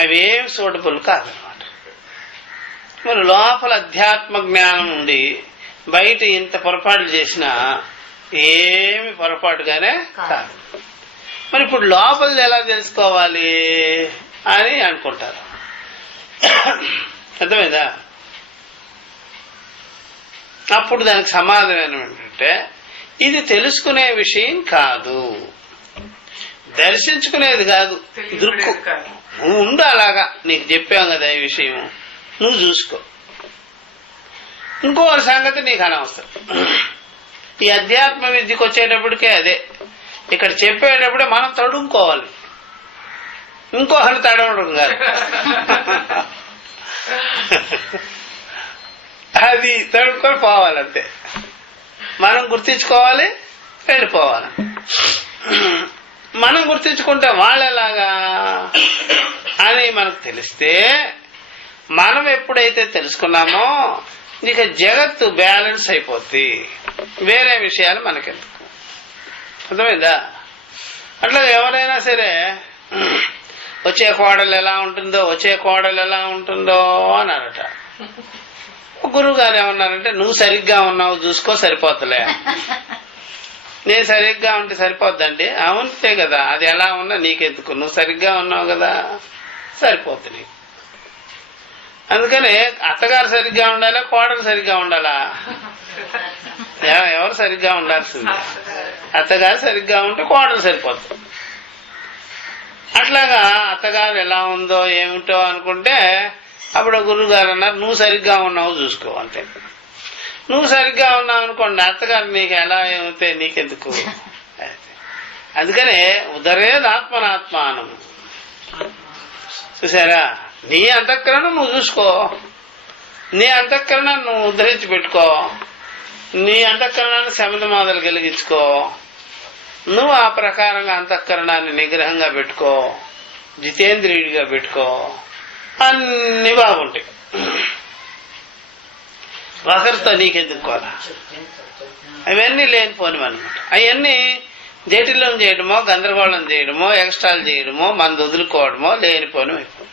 అవేం సూటబుల్ కాదనమాట. మరి లోపల అధ్యాత్మ జ్ఞానం ఉండి బయట ఇంత పొరపాటు చేసినా ఏమి పొరపాటుగానే కాదు. మరి ఇప్పుడు లోపలిది ఎలా తెలుసుకోవాలి అని అనుకుంటారు. అర్థమైందా? అప్పుడు దానికి సమాధానం ఏంటంటే ఇది తెలుసుకునే విషయం కాదు, దర్శించుకునేది కాదు, దృక్కు నువ్వు ఉండు అలాగా. నీకు చెప్పాం కదా ఈ విషయం, నువ్వు చూసుకో. ఇంకో సంగతి నీకు అనవసరం. ఈ అధ్యాత్మ విద్యకు వచ్చేటప్పటికే అదే, ఇక్కడ చెప్పేటప్పుడే మనం తడుముకోవాలి, ఇంకొకరు తడవడం కాదు. అది తడుముకొని పోవాలంతే. మనం గుర్తించుకోవాలి, వెళ్ళిపోవాలి. మనం గుర్తించుకుంటే వాళ్ళెలాగా అని మనకు తెలిస్తే, మనం ఎప్పుడైతే తెలుసుకున్నామో ఇక జగత్తు బ్యాలెన్స్ అయిపోద్ది, వేరే విషయాలు మనకెందుకు. అర్థమైందా? అట్లా ఎవరైనా సరే వచ్చే కోడలు ఎలా ఉంటుందో వచ్చే కోడలు ఎలా ఉంటుందో అన్నారట. గురువు గారు ఏమన్నారంటే నువ్వు సరిగ్గా ఉన్నావు చూసుకో సరిపోతులే. నేను సరిగ్గా ఉంటే సరిపోద్దండి. అవునంతే కదా, అది ఎలా ఉన్నా నీకెందుకు, నువ్వు సరిగ్గా ఉన్నావు కదా సరిపోతుంది. అందుకని అత్తగారు సరిగ్గా ఉండాలా, కోడలు సరిగ్గా ఉండాలా? ఎవరు సరిగ్గా ఉండాల్సింది? అత్తగారు సరిగ్గా ఉంటే కోడలు సరిపోతుంది. అట్లాగా అత్తగారు ఎలా ఉందో ఏమిటో అనుకుంటే అప్పుడు గురువు గారు అన్నారు నువ్వు సరిగ్గా ఉన్నావు చూసుకో అంతే. నువ్వు సరిగ్గా ఉన్నావు అనుకోండి, అత్తగారు నీకు ఎలా ఏమితే నీకెందుకు. అందుకనే ఉదరేది ఆత్మనాత్మానం. చూసారా? నీ అంతఃకరణ నువ్వు చూసుకో, నీ అంతఃకరణ నువ్వు ఉద్ధరించి పెట్టుకో, నీ అంతఃకరణాన్ని శమధమాదలు కలిగించుకో, నువ్వు ఆ ప్రకారంగా అంతఃకరణాన్ని నిగ్రహంగా పెట్టుకో, జితేంద్రియుడిగా పెట్టుకో, అన్ని బాగుంటాయి. ఒకరితో నీకెందుకు అలా? అవన్నీ లేనిపోనివన్నమాట. అవన్నీ జటిలం చేయడమో గందరగోళం చేయడమో ఎక్స్ట్రాలు చేయడమో మందు వదులుకోవడమో లేనిపోని అయిపోయి.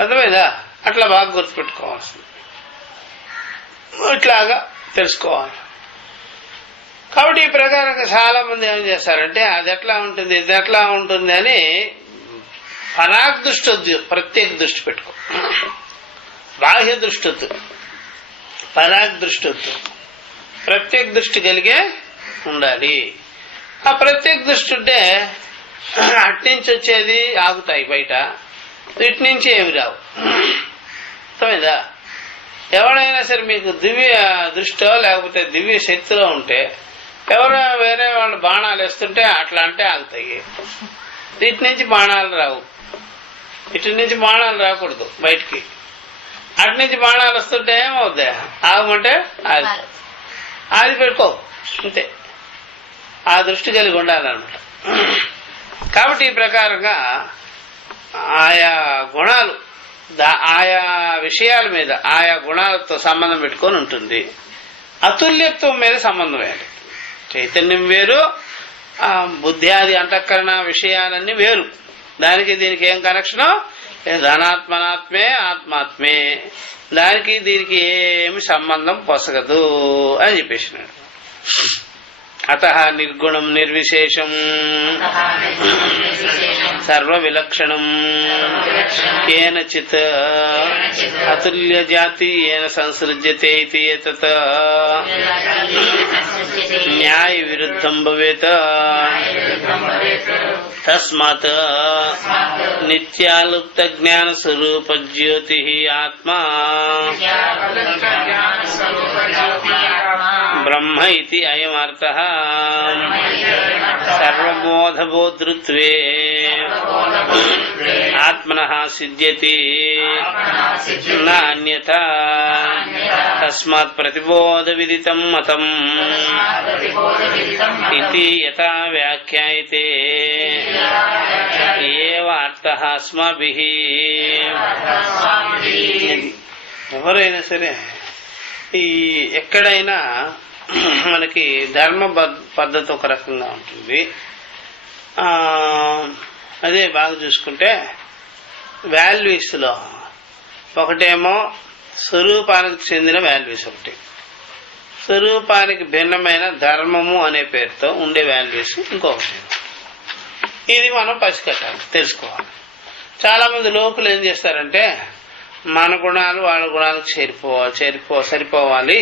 అర్థమైందా? అట్లా బాగా గుర్తుపెట్టుకోవాల్సింది, ఇట్లాగా తెలుసుకోవాలి. కాబట్టి ఈ ప్రకారంగా చాలా మంది ఏం చేస్తారంటే అది ఎట్లా ఉంటుంది ఇది ఎట్లా ఉంటుంది అని పరాగ్ దృష్టి వద్దు, ప్రత్యేక దృష్టి పెట్టుకో. బాహ్య దృష్టి వద్దు, పరాగ్ దృష్టి వద్దు, ప్రత్యేక దృష్టి కలిగే ఉండాలి. ఆ ప్రత్యేక దృష్టి ఉంటే అట్నుంచి వచ్చేది ఆగుతాయి బయట, ఇటు నుంచి ఏమి రావు. అర్థమైందా? ఎవరైనా సరే మీకు దివ్య దృష్టో లేకపోతే దివ్య శక్తిలో ఉంటే ఎవరో వేరే వాళ్ళు బాణాలు వేస్తుంటే అట్లా అంటే ఆగుతాయి. ఇటు నుంచి బాణాలు రావు, ఇటు నుంచి బాణాలు రాకూడదు బయటికి, అటు నుంచి బాణాలు వస్తుంటే ఏమవుద్ది? ఆగమంటే ఆగిపోతుంది. ఆది పెట్టుకో అంతే. ఆ దృష్టి కలిగి ఉండాలన్నమాట. కాబట్టి ఈ ప్రకారంగా ఆయా గుణాలు ఆయా విషయాల మీద ఆయా గుణాలతో సంబంధం పెట్టుకొని ఉంటుంది. అతుల్యత్వం మీద సంబంధం వేయాలి. చైతన్యం వేరు, బుద్ధి ఆది అంతఃకరణ విషయాలన్నీ వేరు. దానికి దీనికి ఏం కనెక్షను? ధనాత్మనాత్మే ఆత్మాత్మే, దానికి దీనికి ఏమి సంబంధం పొసగదు అని చెప్పేసినాడు. అతః నిర్గుణం నిర్విశేషం సర్వ విలక్షణం కేనచిత్ అతుల్య జాతి ఏన సంసృజ్యతే ఇతి ఏతత్ న్యాయ విరుద్ధం భవేత్. తస్మాత్ నిత్యాలుప్త జ్ఞాన స్వరూప జ్యోతి ఆత్మా బ్రహ్మ ఇతి అయమర్థః. సర్వబోధబోధృత్వే ఆత్మనః సిద్ధ్యతి న అన్యథా. తస్మాత్ ప్రతిబోధ విదితం మతం ఇతి యథా వ్యాఖ్యాయతే ఏవ అర్థః అస్మాభిః. ఎవరైనా సరే ఈ ఎక్కడైనా మనకి ధర్మ పద్ధతి ఒక రకంగా ఉంటుంది, అదే బాగా చూసుకుంటే వాల్యూస్లో ఒకటేమో స్వరూపానికి చెందిన వాల్యూస్, ఒకటి స్వరూపానికి భిన్నమైన ధర్మము అనే పేరుతో ఉండే వాల్యూస్ ఇంకొకటి. ఇది మనం పసికట్టాలి, తెలుసుకోవాలి. చాలా మంది లోకులు ఏం చేస్తారంటే మన గుణాలు వాళ్ళ గుణాలకు సరిపోవాలి,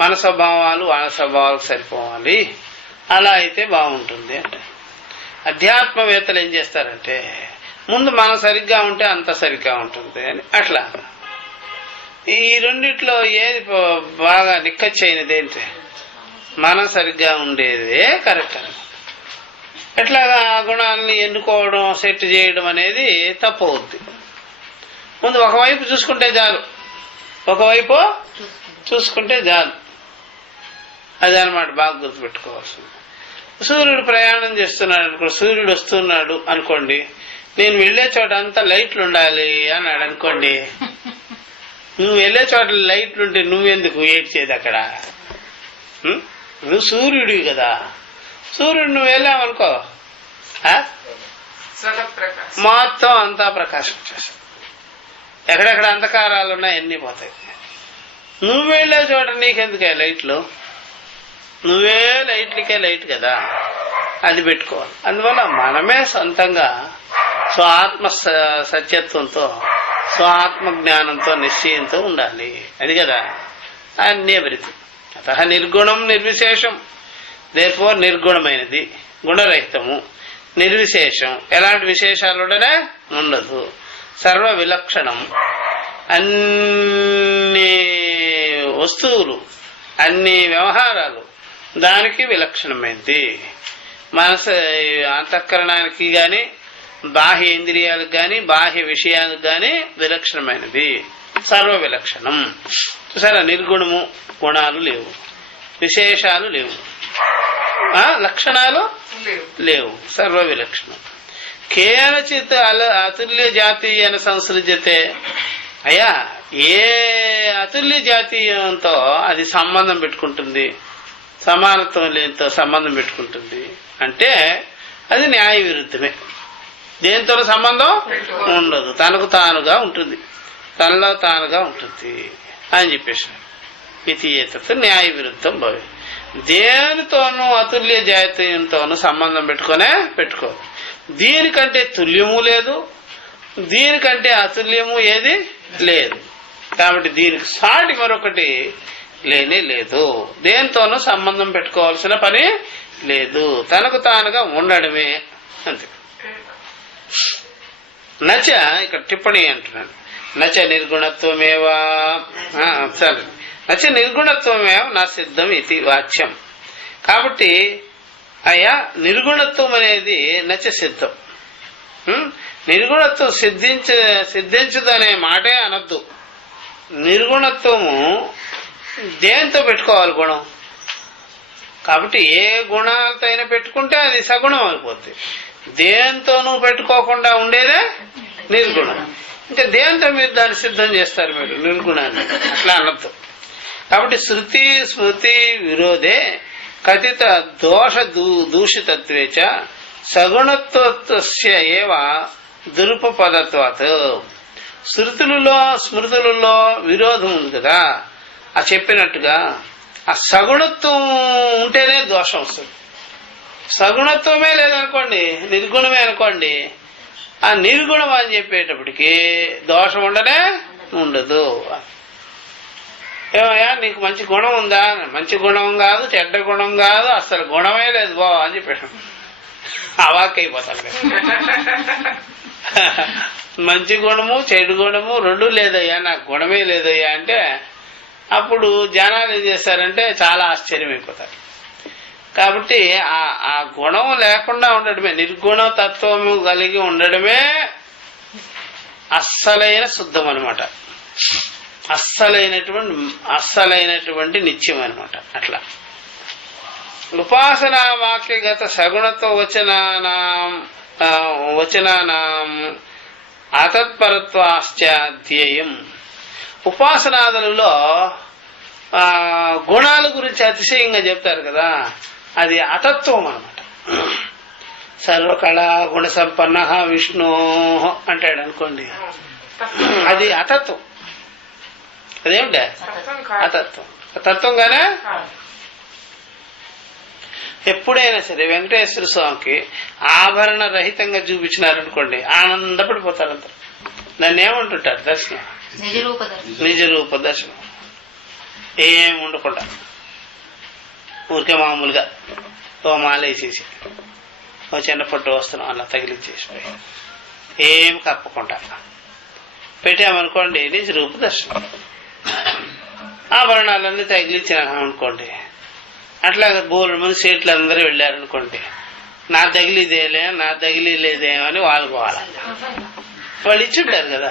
మన స్వభావాలు వాళ్ళ స్వభావాలకు సరిపోవాలి, అలా అయితే బాగుంటుంది అంటే. అధ్యాత్మవేత్తలు ఏం చేస్తారంటే ముందు మనం సరిగ్గా ఉంటే అంత సరిగ్గా ఉంటుంది అని అట్లా. ఈ రెండిట్లో ఏది బాగా నిక్కచ్చైనది ఏంటి? మనం సరిగ్గా ఉండేదే కరెక్ట్ అని. ఎట్లాగా ఆ గుణాలని ఎన్నుకోవడం, సెట్ చేయడం అనేది తప్పు అవుద్ది. ముందు ఒకవైపు చూసుకుంటే చాలు, ఒకవైపు చూసుకుంటే చాలు. అది అన్నమాట బాగా గుర్తుపెట్టుకోవాల్సింది. సూర్యుడు ప్రయాణం చేస్తున్నాడు అనుకో, సూర్యుడు వస్తున్నాడు అనుకోండి, నేను వెళ్లే చోట అంతా లైట్లు ఉండాలి అన్నాడు అనుకోండి, నువ్వు వెళ్లే చోట లైట్లుంటే నువ్వెందుకు ఏడ్చేది అక్కడ? నువ్వు సూర్యుడివి కదా, సూర్యుడు నువ్వు వెళ్ళావనుకో మొత్తం అంతా ప్రకాశం చేస్తావు. ఎక్కడెక్కడ అంధకారాలు ఉన్నాయి అన్నీ పోతాయి. నువ్వు వెళ్లే చోట నీకెందుకే లైట్లు? నువ్వే లైట్లకే లైట్ కదా, అది పెట్టుకోవాలి. అందువల్ల మనమే సొంతంగా స్వాత్మ సత్యత్వంతో, స్వాత్మ జ్ఞానంతో, నిశ్చయంతో ఉండాలి. అది కదా అన్యవృత్తి. అత నిర్గుణం నిర్విశేషం, దేర్ఫోర్ నిర్గుణమైనది, గుణరహితము, నిర్విశేషం, ఎలాంటి విశేషాలు ఉండదు, సర్వ విలక్షణం, అన్ని వస్తువులు, అన్ని వ్యవహారాలు దానికి విలక్షణమైనది. మనసు అంతఃకరణానికి గాని, బాహ్య ఇంద్రియాలకు గాని, బాహ్య విషయాలకు గాని విలక్షణమైనది, సర్వ విలక్షణం. చూసారా, నిర్గుణము, గుణాలు లేవు, విశేషాలు లేవు, లక్షణాలు లేవు, సర్వ విలక్షణం. కేనచిత్ అతుల్య జాతీయన సంసృజ్యతే. అయ్యా, ఏ అతుల్య జాతీయంతో అది సంబంధం పెట్టుకుంటుంది, సమానత్వం లేనితో సంబంధం పెట్టుకుంటుంది అంటే అది న్యాయ విరుద్ధమే. దేంతో సంబంధం ఉండదు, తనకు తానుగా ఉంటుంది, తనలో తానుగా ఉంటుంది అని చెప్పేసారు. ఇది ఏతత్ న్యాయ విరుద్ధం భవి. దేనితోనూ అతుల్య జాతీయంతోనూ సంబంధం పెట్టుకో. దీనికంటే తుల్యము లేదు, దీనికంటే అతుల్యము ఏది లేదు. కాబట్టి దీనికి సాటి మరొకటి లేనే లేదు. దేంతోనూ సంబంధం పెట్టుకోవాల్సిన పని లేదు, తనకు తానుగా ఉండడమే అంతే. నచ, ఇక్కడ టిప్పణి అంటున్నాను, నచ నిర్గుణత్వమేవా, సరే, నచ నిర్గుణత్వమేవ నా సిద్ధం ఇది వాచ్యం. కాబట్టి అయ్యా నిర్గుణత్వం అనేది నచ సిద్ధం. నిర్గుణత్వం సిద్ధించదనే మాటే అనద్దు. నిర్గుణత్వము దేంతో పెట్టుకోవాలి? గుణం. కాబట్టి ఏ గుణాలతో అయినా పెట్టుకుంటే అది సగుణం అయిపోద్ది. దేంతోనూ పెట్టుకోకుండా ఉండేదే నిర్గుణం. ఇంకా దేంతో మీరు దాన్ని సిద్ధం చేస్తారు? మీరు నిర్గుణాన్ని అట్లా అనద్దు. కాబట్టి శృతి స్మృతి విరోధే కథిత దోష దూషితత్వేచ సగుణత్వస్య ఏవ దురుపపదత్వాత్. శృతులలో స్మృతులలో విరోధం ఉంది కదా, ఆ చెప్పినట్టుగా ఆ సగుణత్వం ఉంటేనే దోషం వస్తుంది. సగుణత్వమే లేదనుకోండి, నిర్గుణమే అనుకోండి, ఆ నిర్గుణం అని చెప్పేటప్పటికి దోషం ఉండదు. ఏమయ్యా నీకు మంచి గుణం ఉందా? మంచి గుణం కాదు, చెడ్డ గుణం కాదు, అసలు గుణమే లేదు బావ అని చెప్పాడు. అవాక్కైపోతాడు. మంచి గుణము చెడు గుణము రెండు లేదయ్యా, నాకు గుణమే లేదయ్యా అంటే అప్పుడు జనాలు ఏం చేస్తారంటే చాలా ఆశ్చర్యమైపోతారు. కాబట్టి ఆ గుణం లేకుండా ఉండడమే, నిర్గుణ తత్వము కలిగి ఉండడమే అస్సలైన శుద్ధం అనమాట, అస్సలైనటువంటి నిత్యం అనమాట. అట్లా ఉపాసనా వాక్యగత సగుణత్వ వచనానాం అతత్పరత్వాశ్చాధ్యేయం. ఉపాసనాదులలో గుణాల గురించి అతిశయంగా చెప్తారు కదా, అది అతత్వం అనమాట. సర్వకళా గుణ సంపన్న విష్ణు అంటాడు అనుకోండి, అది అతత్వం. అదేమిటా అతత్వం. తత్వంగానే ఎప్పుడైనా సరే వెంకటేశ్వర స్వామికి ఆభరణ రహితంగా చూపించినారనుకోండి, ఆనందపడిపోతారు అంతా. దాన్ని ఏమంటుంటారు? దర్శనం, నిజ రూప దర్శనం. ఏం ఉండకుండా ఊరికే మామూలుగా ఓ మాల వేసేసి ఓ చిన్న పొట్టు వస్తున్నాం అలా తగిలిచ్చేసిపోయి ఏం కప్పకుండా పెట్టామనుకోండి, నిజ రూప దర్శనం. ఆభరణాలన్నీ తగిలిచ్చినామనుకోండి, అట్లాగే బోర్డు మంది సీట్లు అందరూ వెళ్ళారనుకోండి, నా తగిలిదేలే నా తగిలిలేదేమని వాళ్ళకోవాలి. వాళ్ళు ఇచ్చుంటారు కదా,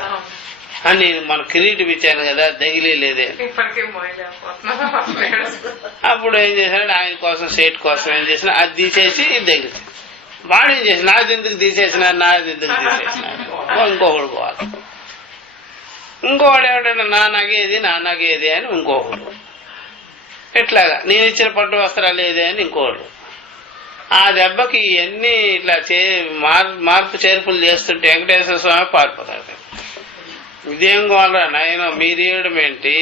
అని మన కిరీటం ఇచ్చాను కదా తగిలిలేదే. అప్పుడు ఏం చేశాడు, ఆయన కోసం సీట్ కోసం ఏం చేసినా అది తీసేసి ఇది తగిలింది. వాడు ఏం చేసి నాది ఎందుకు తీసేసినారు, నాది ఎందుకు తీసేసినారు, ఇంకొకడు పోవాలి. ఇంకోవాడు ఏమిటంటే నా నగేది అని ఇంకొకడు. ఇట్లాగా నేను ఇచ్చిన పట్టు వస్త్రాలు లేదే అని ఇంకోడు. ఆ దెబ్బకి ఇవన్నీ ఇట్లా మార్పు చేర్పులు చేస్తుంటే వెంకటేశ్వర స్వామి పారిపోతాడు. ఇదేం కావాలరా నాయన, మీరేయడం ఏంటి,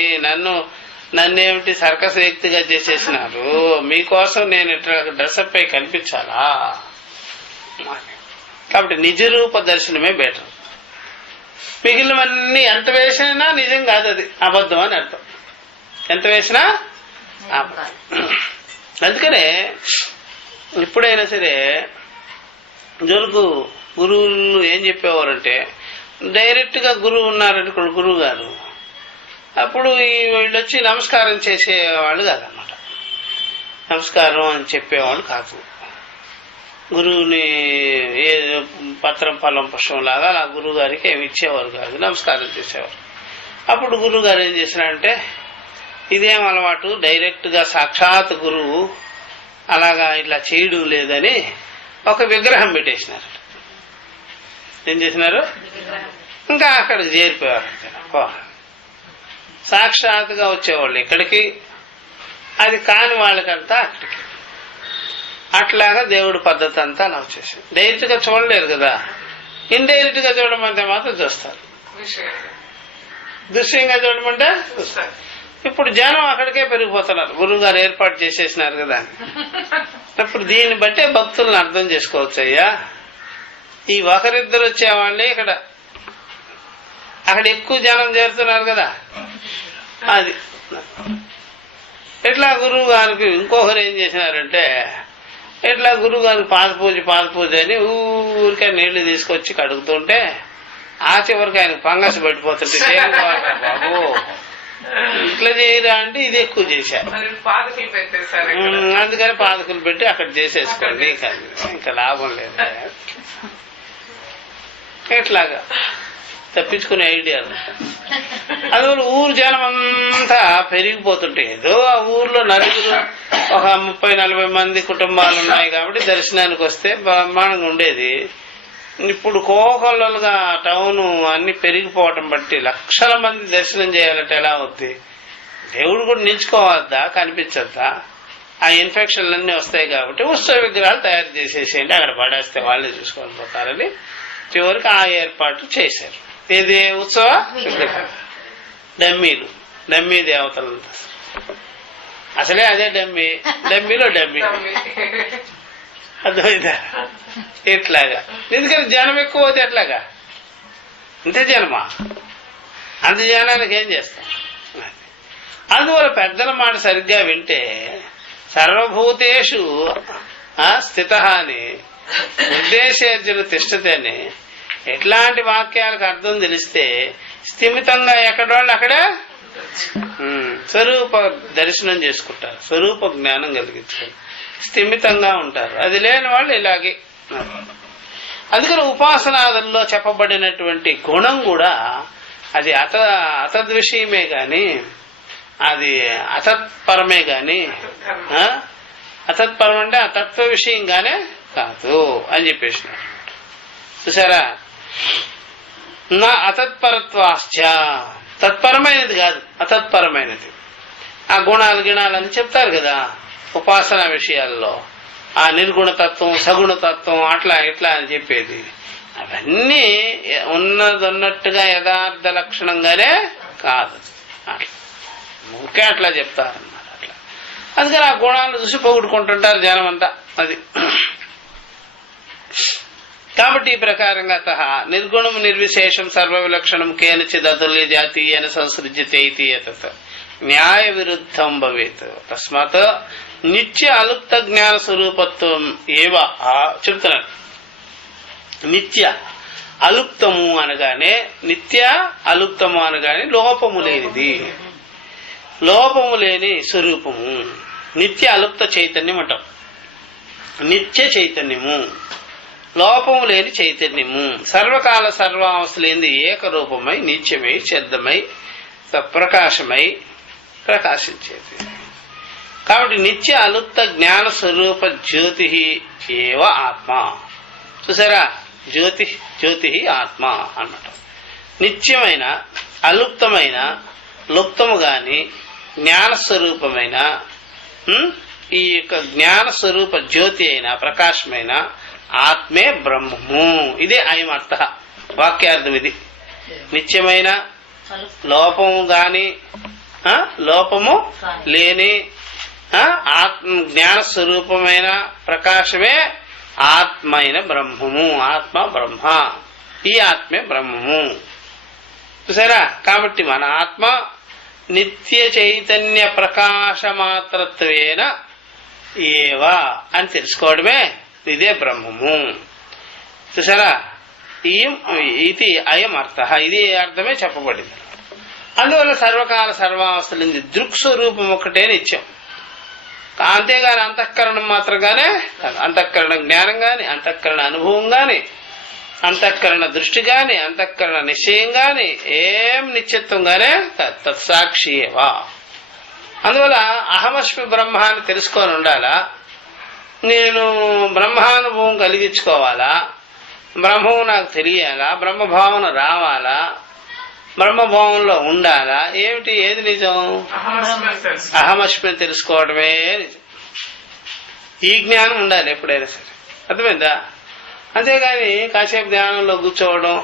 నన్నేమిటి సర్కస్ వ్యక్తిగా చేసేసినారు, మీకోసం నేను ఇట్లా డ్రెస్అప్ అయి కనిపించాలా? కాబట్టి నిజ రూప దర్శనమే బెటర్. మిగిలినవన్నీ ఎంత వేసినా నిజం కాదు, అది అబద్ధం అని అర్థం. ఎంత వేసినా అందుకనే ఎప్పుడైనా సరే గురువులు ఏం చెప్పేవారంటే, డైరెక్ట్ గా గురువు ఉన్నారనుకోండి, గురువు గారు, అప్పుడు వీళ్ళు వచ్చి నమస్కారం చేసేవాళ్ళు కాదనమాట. నమస్కారం అని చెప్పేవాళ్ళు కాదు. గురువుని ఏ పత్రం ఫలం పుష్పం లాగా నా గురువు గారికి ఏమి ఇచ్చేవారు కాదు, నమస్కారం చేసేవారు. అప్పుడు గురువు గారు ఏం చేసినారంటే, ఇదేం అలవాటు, డైరెక్ట్ గా సాక్షాత్ గురువు అలాగా ఇట్లా చేయడం లేదని ఒక విగ్రహం పెట్టేసినారు. ఏం చేసినారు? ఇంకా అక్కడికి చేరిపోయారు. సాక్షాత్గా వచ్చేవాళ్ళు ఇక్కడికి, అది కాని వాళ్ళకంతా అక్కడికి. అట్లాగా దేవుడి పద్ధతి అంతా అలా వచ్చేసింది. డైరెక్ట్ గా చూడలేరు కదా, ఇండైరెక్ట్ గా చూడమంటే మాత్రం చూస్తారు, దృశ్యంగా చూడమంటే చూస్తారు. ఇప్పుడు జనం అక్కడికే పెరిగిపోతున్నారు, గురువు గారు ఏర్పాటు చేసేసినారు కదా. ఇప్పుడు దీన్ని బట్టే భక్తులను అర్థం చేసుకోవచ్చు. అయ్యా, ఈ ఒకరిద్దరు వచ్చేవాళ్ళే అక్కడ ఎక్కువ జనం చేరుతున్నారు కదా, అది ఇట్లా గురువు గారికి. ఇంకొకరు ఏం చేసినారంటే, ఇట్లా గురువు గారికి పాద పూజ అని ఊరికే నీళ్లు తీసుకొచ్చి కడుగుతుంటే ఆ చివరికి ఆయన ఫంగస్ పడిపోతుంటే, బాబు ఇట్లా చేయరా అంటే ఇది ఎక్కువ చేశారు. అందుకని పాదకులు పెట్టి అక్కడ చేసేసుకోండి, ఇంకా లాభం లేదు. ఎట్లాగా తప్పించుకునే ఐడియాలు. అందువల్ల ఊరు జనం అంతా పెరిగిపోతుంటే, ఏదో ఆ ఊర్లో నలుగురు ఒక 30-40 మంది కుటుంబాలు ఉన్నాయి కాబట్టి దర్శనానికి వస్తే బ్రహ్మాండంగా ఉండేది. ఇప్పుడు కోకొల్లలుగా టౌన్ అన్ని పెరిగిపోవటం బట్టి లక్షల మంది దర్శనం చేయాలంటే ఎలా అవుద్ది? దేవుడు కూడా నిలుచుకోవద్దా, కనిపించద్దా? ఆ ఇన్ఫెక్షన్లన్నీ వస్తాయి కాబట్టి ఉత్సవ విగ్రహాలు తయారు చేసేసేయండి, అక్కడ పడేస్తే వాళ్ళే చూసుకొని పోతారని చివరికి ఆ ఏర్పాట్లు చేశారు. ఇది ఉత్సవ విగ్రహం. డమ్మీ దేవతలు, అసలే అదే డమ్మీలో డమ్మీ. అర్థమైందా? ఇట్లాగా. ఎందుకంటే జనం ఎక్కువ అవుతే ఎట్లాగా, అంతే జనమా, అంత జనానికి ఏం చేస్తాం? అందువల్ల పెద్దల మాట సరిగ్గా వింటే సర్వభూతేషు స్థిత అని ఉద్దేశేర్జున తిష్టతే అని ఎట్లాంటి వాక్యాలకు అర్థం తెలిస్తే స్థిమితంగా ఎక్కడోళ్ళు అక్కడే స్వరూప దర్శనం చేసుకుంటారు, స్వరూప జ్ఞానం కలిగించుకుంటారు, స్థిమితంగా ఉంటారు. అది లేని వాళ్ళు ఇలాగే. అందుకని ఉపాసనాదుల్లో చెప్పబడినటువంటి గుణం కూడా అది అతద్విషయమే గాని, అది అతత్పరమే గాని, అతత్పరం అంటే అతత్వ విషయంగానే కాదు అని చెప్పేసినారు. చూసారా? నా అతత్పరత్వాశ్చ, తత్పరమైనది కాదు, అతత్పరమైనది. ఆ గుణాలు గిణాలు అని చెప్తారు కదా ఉపాసన విషయాల్లో. ఆ నిర్గుణతత్వం, సగుణతత్వం, అట్లా ఇట్లా అని చెప్పేది అవన్నీ ఉన్నదన్నట్టుగా యథార్థ లక్షణంగానే కాదు. ఊరికే అట్లా చెప్తారన్నమాట. అట్లా అందుకని ఆ గుణాలను చూసి పొగుడుకుంటుంటారు జనం అంతా. అది కాబట్టి ఈ ప్రకారంగా నిర్గుణం నిర్విశేషం సర్వ విలక్షణం కేనచిద్ అతుల్య జాతీయన సంసృజ్యతే ఇతి యతత్ న్యాయ విరుద్ధం భవేత్. తస్మాత్ నిత్య అలుప్త జ్ఞాన స్వరూపత్వం ఏవ చెప్తున్నారు. నిత్య అలుప్తము అనగానే, నిత్య అలుప్తము అనగానే లోపము లేనిది, లోపము లేని స్వరూపము. నిత్య అలుప్త చైతన్యం అంటాం. నిత్య చైతన్యము, లోపము లేని చైతన్యము, సర్వకాల సర్వావస్థలేంది ఏకరూపమై నిత్యమై శబ్దమై ప్రకాశమై ప్రకాశించేది. కాబట్టి నిత్య అలుప్త జ్ఞాన స్వరూప జ్యోతి ఏవ ఆత్మ. చూసారా, జ్యోతి జ్యోతి ఆత్మ అన్నమాట. నిత్యమైన, అలుప్తమైన, లుప్తము గాని జ్ఞానస్వరూపమైన ఈ యొక్క జ్ఞాన స్వరూప జ్యోతి అయిన ప్రకాశమైన ఆత్మే బ్రహ్మము. ఇదే అయం అర్థ, వాక్యార్థం ఇది. నిత్యమైన, లోపము గాని లోపము లేని జ్ఞాన స్వరూపమైన ప్రకాశమే ఆత్మైన బ్రహ్మము. ఆత్మ బ్రహ్మ, ఈ ఆత్మే బ్రహ్మము. చూసారా, కాబట్టి మన ఆత్మ నిత్య చైతన్య ప్రకాశమాత్రత్వేన ఏవా అని తెలుసుకోవడమే ఇదే బ్రహ్మము. చూసారా, ఇది అయం అర్థ, ఇది అర్థమే చెప్పబడింది. అందువల్ల సర్వకాల సర్వావస్థలు దృక్స్వరూపం ఒకటే నిత్యం. అంతేగాని అంతఃకరణం మాత్రంగానే, అంతఃకరణ జ్ఞానం గాని, అంతఃకరణ అనుభవం గాని, అంతఃకరణ దృష్టి గాని, అంతఃకరణ నిశ్చయం గాని ఏం నిత్యత్వంగానే తత్సాక్షియేవా. అందువల్ల అహమస్మి బ్రహ్మ అని తెలుసుకొని ఉండాలా, నేను బ్రహ్మానుభవం కలిగించుకోవాలా, బ్రహ్మం నాకు తెలియాలా, బ్రహ్మభావన రావాలా, బ్రహ్మభావంలో ఉండాలా. ఏమిటి, ఏది నిజం? అహమస్మి తెలుసుకోవడమే నిజం. ఈ జ్ఞానం ఉండాలి ఎప్పుడైనా సరే, అర్థమైందా? అంతేగాని కాసేపు ధ్యానంలో కూర్చోవడం.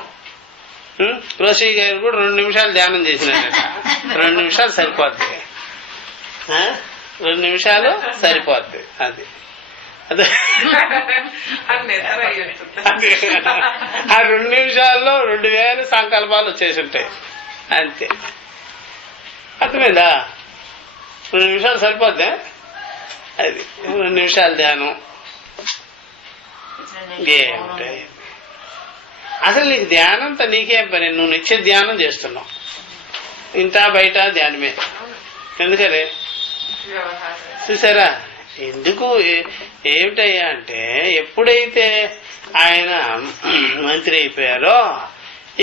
రోషి గారు కూడా 2 నిమిషాలు ధ్యానం చేసినట్ట. 2 నిమిషాలు సరిపోద్ది, 2 నిమిషాలు సరిపోద్ది. అది అదే ఆ 2 నిమిషాల్లో 2000 సంకల్పాలు వచ్చేసి ఉంటాయి అంతే. అర్థమైందా? 2 నిమిషాలు సరిపోద్దే. అది 2 నిమిషాలు ధ్యానం ఏముంటాయి అసలు. నీకు ధ్యానంతో నీకేం పని? నువ్వు నిత్య ధ్యానం చేస్తున్నావు, ఇంట బయట ధ్యానమే. ఎందుకని చూసారా? ఎందుకు, ఏమిటయ్యా అంటే ఎప్పుడైతే ఆయన మంత్రి అయిపోయారో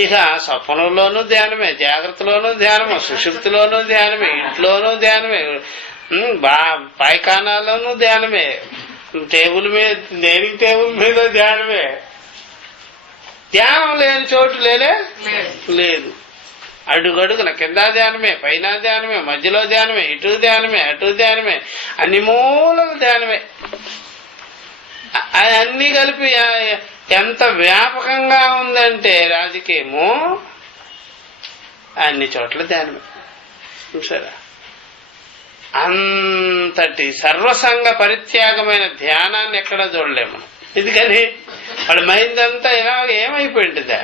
ఇక స్వప్నంలోనూ ధ్యానమే, జాగ్రత్తలోనూ ధ్యానమే, సుషుప్తిలోనూ ధ్యానమే, ఇంట్లోనూ ధ్యానమే, పాయఖానాలోనూ ధ్యానమే, టేబుల్ మీద, డైనింగ్ టేబుల్ మీద ధ్యానమే. ధ్యానం లేని చోటు లేదు. అడుగడుగున కింద ధ్యానమే, పైన ధ్యానమే, మధ్యలో ధ్యానమే, ఇటు ధ్యానమే, అటు ధ్యానమే, అన్ని మూలలు ధ్యానమే. అన్ని కలిపి ఎంత వ్యాపకంగా ఉందంటే రాజకీయము, అన్ని చోట్ల ధ్యానమే. చూసారా? అంతటి సర్వసంగ పరిత్యాగమైన ధ్యానాన్ని ఎక్కడా చూడలేము. ఎందుకని వాడు మైండ్ అంతా ఇలాగ ఏమైపోయింటుందా,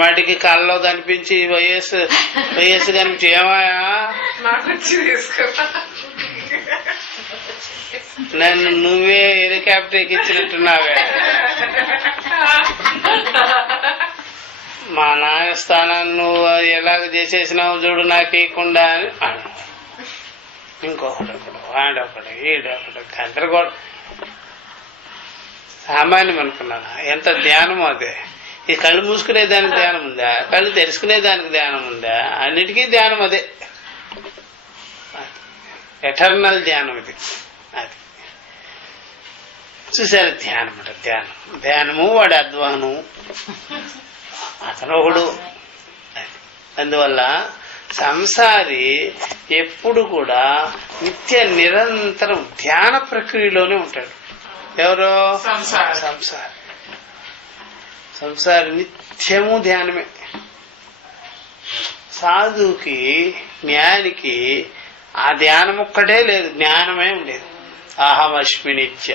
మాటికి కళ్ళలో కనిపించి వయస్సు కనిపించి ఏమాయా నన్ను నువ్వే హెలికాప్టర్ ఎక్కించినట్టున్నావే, మా న్యాయస్థానాన్ని నువ్వు ఎలాగ చేసేసినావు చూడు నాకు ఇవ్వకుండా అని ఇంకొకటి వాడొకటి ఈడొకటి గందరగోళం. సామాన్యం అనుకున్నాను. ఎంత ధ్యానమో అదే. ఈ కళ్ళు మూసుకునే దానికి ధ్యానం ఉందా, కళ్ళు తెరుచుకునే దానికి ధ్యానం ఉందా? అన్నిటికీ ధ్యానం అదే, ఎటర్నల్ ధ్యానం ఇది. అది చూసారు ధ్యానం అంటే ధ్యానము వాడి అధ్వానం, అతను ఒకడు. అందువల్ల సంసారి ఎప్పుడు కూడా నిత్య నిరంతరం ధ్యాన ప్రక్రియలోనే ఉంటాడు. ఎవరో సంసారి నిత్యము ధ్యానమే. సాధువుకి జ్ఞానికి ఆ ధ్యానం ఒక్కటే లేదు, జ్ఞానమే ఉండేది. అహమస్మి నిత్య,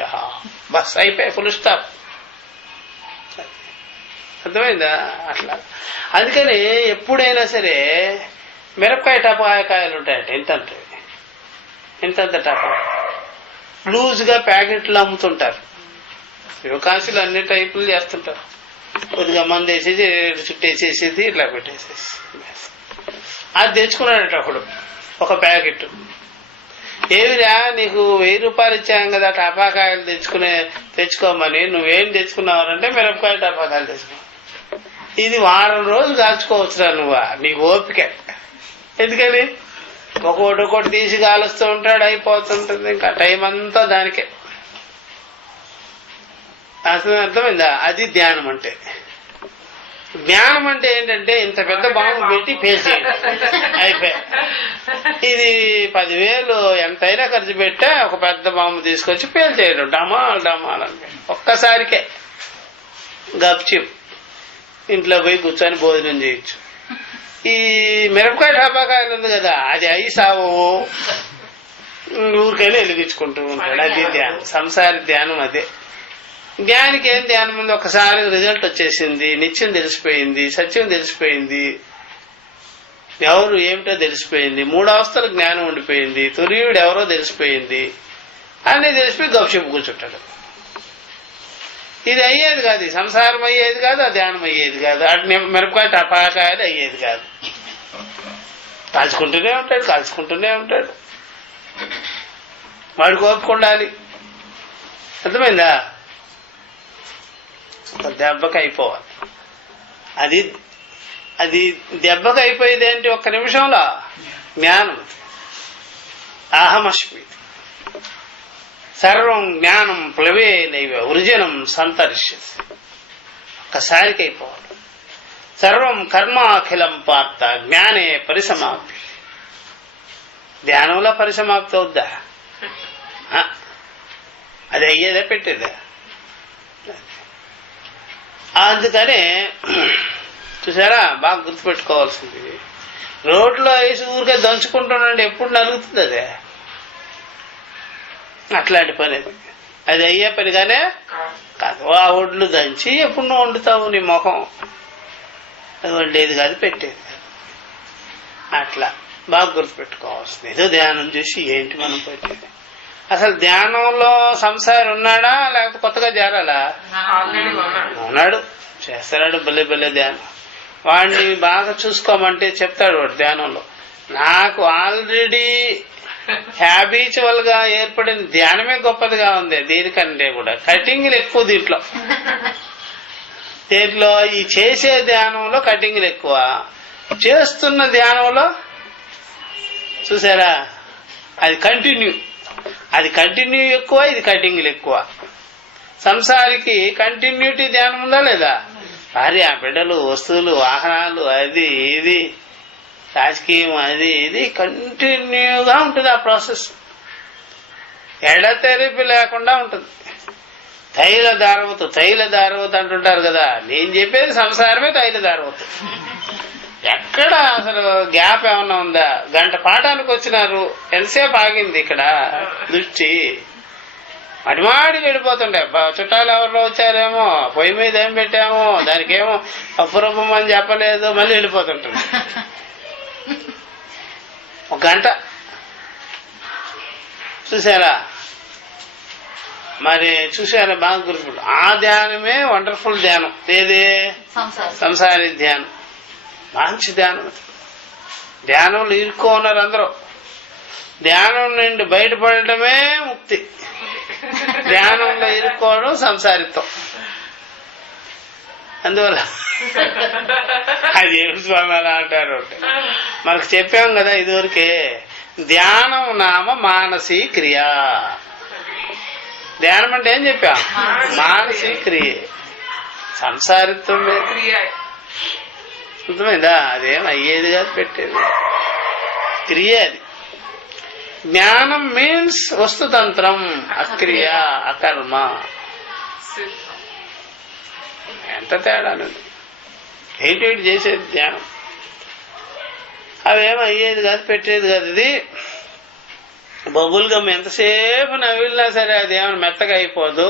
బస్ అయిపోయి ఫుల్ స్టాప్. అర్థమైందా? అట్లా అందుకని ఎప్పుడైనా సరే మిరపకాయ టపాకాయలు ఉంటాయట, ఇంతంత టపా లూజ్గా ప్యాకెట్లు అమ్ముతుంటారు. యువకాశీలు అన్ని టైపులు చేస్తుంటారు. కొద్దిగా మంది వేసేసి చుట్టేసేసేది ఇట్లా పెట్టేసేసి అది తెచ్చుకున్నాడట ఒకడు, ఒక ప్యాకెట్. ఏమిరా నీకు 1000 రూపాయలు ఇచ్చాం కదా టపాకాయలు తెచ్చుకోమని, నువ్వేం తెచ్చుకున్నావంటే మిరపకాయ టపాకాయలు తెచ్చుకున్నావు. ఇది వారం రోజులు కాల్చుకోవచ్చురా నువ్వా, నీకు ఓపిక. ఎందుకని ఒకటి తీసి కాలుస్తూ ఉంటాడు, అయిపోతుంటుంది. ఇంకా టైం అంతా దానికే. అసలు అర్థమైందా? అది ధ్యానం అంటే. జ్ఞానం అంటే ఏంటంటే ఇంత పెద్ద బాంబు పెట్టి పేసేయండి, అయిపోయి. ఇది 10,000 ఎంతైనా ఖర్చు పెట్టా ఒక పెద్ద బాంబు తీసుకొచ్చి పేల్చేయడం, డమాల్ డమాల్ అంటే. ఒక్కసారికే గప్చిప్ ఇంట్లో పోయి కూర్చొని భోజనం చేయొచ్చు. ఈ మిరపకాయ టపాకాయలు ఉంది కదా, అది అయి సావు ఊరికైనా వెలిగించుకుంటూ ఉంటాడు. అది ధ్యానం, సంసారి ధ్యానం అదే. జ్ఞానికి ఏం ధ్యానం ఉంది? ఒకసారి రిజల్ట్ వచ్చేసింది, నిత్యం తెలిసిపోయింది, సత్యం తెలిసిపోయింది, ఎవరు ఏమిటో తెలిసిపోయింది, 3 అవస్థల జ్ఞానం ఉండిపోయింది, తుర్యుడు ఎవరో తెలిసిపోయింది, అన్నీ తెలిసిపోయి గప్షిప్ కూర్చుంటాడు. ఇది అయ్యేది కాదు, సంసారం అయ్యేది కాదు, ఆ ధ్యానం అయ్యేది కాదు, అటు మిరపకాయ టపాకాయలు అయ్యేది కాదు. కాల్చుకుంటూనే ఉంటాడు. వాడికి ఓపిక ఉండాలి. అర్థమైందా? దెబ్బకి అయిపోవాలి. అది దెబ్బకి అయిపోయేది ఏంటి? 1 నిమిషంలో జ్ఞానం. అహమస్మి సర్వం జ్ఞానం ప్లవే నైవ వృజనం సంతరిష్యసి. ఒక్కసారికి అయిపోవాలి. సర్వం కర్మాఖిలం పార్త జ్ఞానే పరిసమాప్తి. ధ్యానంలో పరిసమాప్తి అవుద్దా? అది అయ్యేదే పెట్టేదా? అందుకనే చూసారా, బాగా గుర్తుపెట్టుకోవాల్సింది. రోడ్లో వేసి ఊరికే దంచుకుంటున్నాండి, ఎప్పుడు నలుగుతుంది అదే. అట్లాంటి పని అది అయ్యే పనిగానే కాదు. ఆ ఒడ్లు దంచి ఎప్పుడు నువ్వు వండుతావు, నీ ముఖం అది వండేది కాదు, పెట్టేది కాదు. అట్లా బాగా గుర్తుపెట్టుకోవాల్సింది. ఏదో ధ్యానం చేసి ఏంటి మనం పెట్టేది. అసలు ధ్యానంలో సంసారి ఉన్నాడా లేకపోతే కొత్తగా చేరాలా? ఉన్నాడు, చేస్తున్నాడు బల్లె ధ్యానం. వాడిని బాగా చూసుకోమంటే చెప్తాడు వాడు ధ్యానంలో, నాకు ఆల్రెడీ హ్యాబిచువల్ గా ఏర్పడిన ధ్యానమే గొప్పదిగా ఉంది, దీనికంటే కూడా కటింగ్లు ఎక్కువ దీంట్లో ఈ చేసే ధ్యానంలో కటింగ్లు ఎక్కువ, చేస్తున్న ధ్యానంలో చూసారా అది కంటిన్యూ ఎక్కువ, ఇది కటింగ్లు ఎక్కువ. సంసారికి కంటిన్యూటీ ధ్యానం ఉందా లేదా? భార్య బిడ్డలు, వస్తువులు, వాహనాలు, అది ఇది, రాజకీయం, అది ఇది కంటిన్యూగా ఉంటుంది. ఆ ప్రాసెస్ ఎడతెరిపి లేకుండా ఉంటుంది. తైల దారవతు అంటుంటారు కదా, నేను చెప్పేది సంసారమే తైల దారవతు. ఎక్కడ అసలు గ్యాప్ ఏమన్నా ఉందా? గంట పాఠానికి వచ్చినారు, ఎంతసేపు ఆగింది ఇక్కడ దృష్టి? అడిమాడి వెళ్ళిపోతుండే. చుట్టాలు ఎవరిలో వచ్చారేమో, పొయ్యి మీద ఏం పెట్టామో, దానికేమో అపురూపం అని చెప్పలేదు, మళ్ళీ వెళ్ళిపోతుంటుంది. 1 గంట చూసారా? మరి చూసారా? బాగా గుర్తు. ఆ ధ్యానమే వండర్ఫుల్ ధ్యానం. ఏది? సంసారి ధ్యానం. మంచి ధ్యానం. ధ్యానంలో ఇరుక్కున్నారు అందరూ. ధ్యానం నుండి బయటపడటమే ముక్తి. ధ్యానంలో ఇరుక్కోవడం సంసారిత్వం. అందువల్ల అది ఏమి స్వామి అలా అంటారు అంటే, మనకు చెప్పాం కదా ఇదివరకే, ధ్యానం నామ మానసీ క్రియ. ధ్యానం అంటే ఏం చెప్పాం? మానసీ క్రియ. సంసారిత్వం అర్థమైందా? అదేం అయ్యేది కాదు, పెట్టేది క్రియ. అది జ్ఞానం మీన్స్ వస్తుతంత్రం, అక్రియ అకర్మ. ఎంత తేడా ఏంటి చేసేది ధ్యానం. అవేం అయ్యేది కాదు, పెట్టేది కాదు. ఇది బబుల్ గమ్ ఎంతసేపు నవ్వినా సరే అది ఏమైనా మెత్తగా అయిపోదు.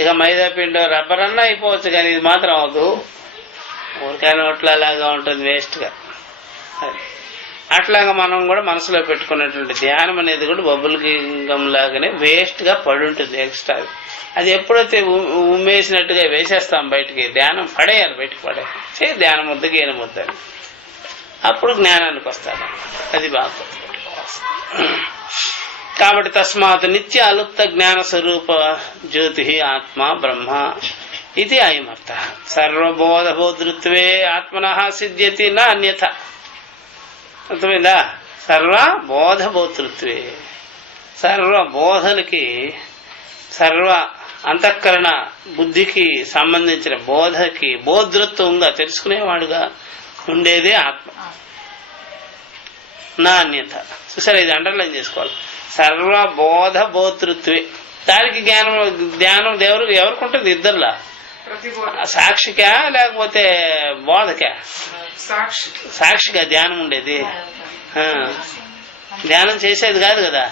ఇక మైదా పిండి రబ్బర్ అన్నా అయిపోవచ్చు, కానీ ఇది మాత్రం అవదు. ఊరికాయ నోట్ల లాగా ఉంటుంది, వేస్ట్గా. అట్లాగా మనం కూడా మనసులో పెట్టుకున్నటువంటి ధ్యానం అనేది కూడా బబుల్ గమ్ లాగానే వేస్ట్గా పడి ఉంటుంది. ఎక్స్ట్రా అది ఎప్పుడైతే ఉమ్మేసినట్టుగా వేసేస్తాం బయటికి, ధ్యానం పడేయాలి, బయటికి పడేయాలి. ధ్యానం వద్ద గీన వద్దని, అప్పుడు జ్ఞానానికి వస్తాడు. అది బాగా. కాబట్టి తస్మాత్ నిత్య అలుప్త జ్ఞాన స్వరూప జ్యోతి ఆత్మ బ్రహ్మ ఇది అయమర్థ. సర్వబోధబోధృత్వే ఆత్మనః సిద్ధ్యతి నా అన్యథ. అర్థమైందా? సర్వబోధబోధృత్వే, సర్వబోధలకి, సర్వ అంతఃకరణ బుద్ధికి సంబంధించిన బోధకి బోధృత్వంగా తెలుసుకునేవాడుగా ఉండేదే ఆత్మ, నా అన్యత. చూసారా, ఇది అండర్లైన్ చేసుకోవాలి. సర్వబోధ బోధృత్వే. దానికి ధ్యానం ఎవరికి ఉంటుంది? ఇద్దరులా, సాక్షికా లేకపోతే బోధకా? సాక్షిగా ధ్యానం ఉండేది, ధ్యానం చేసేది కాదు కదా.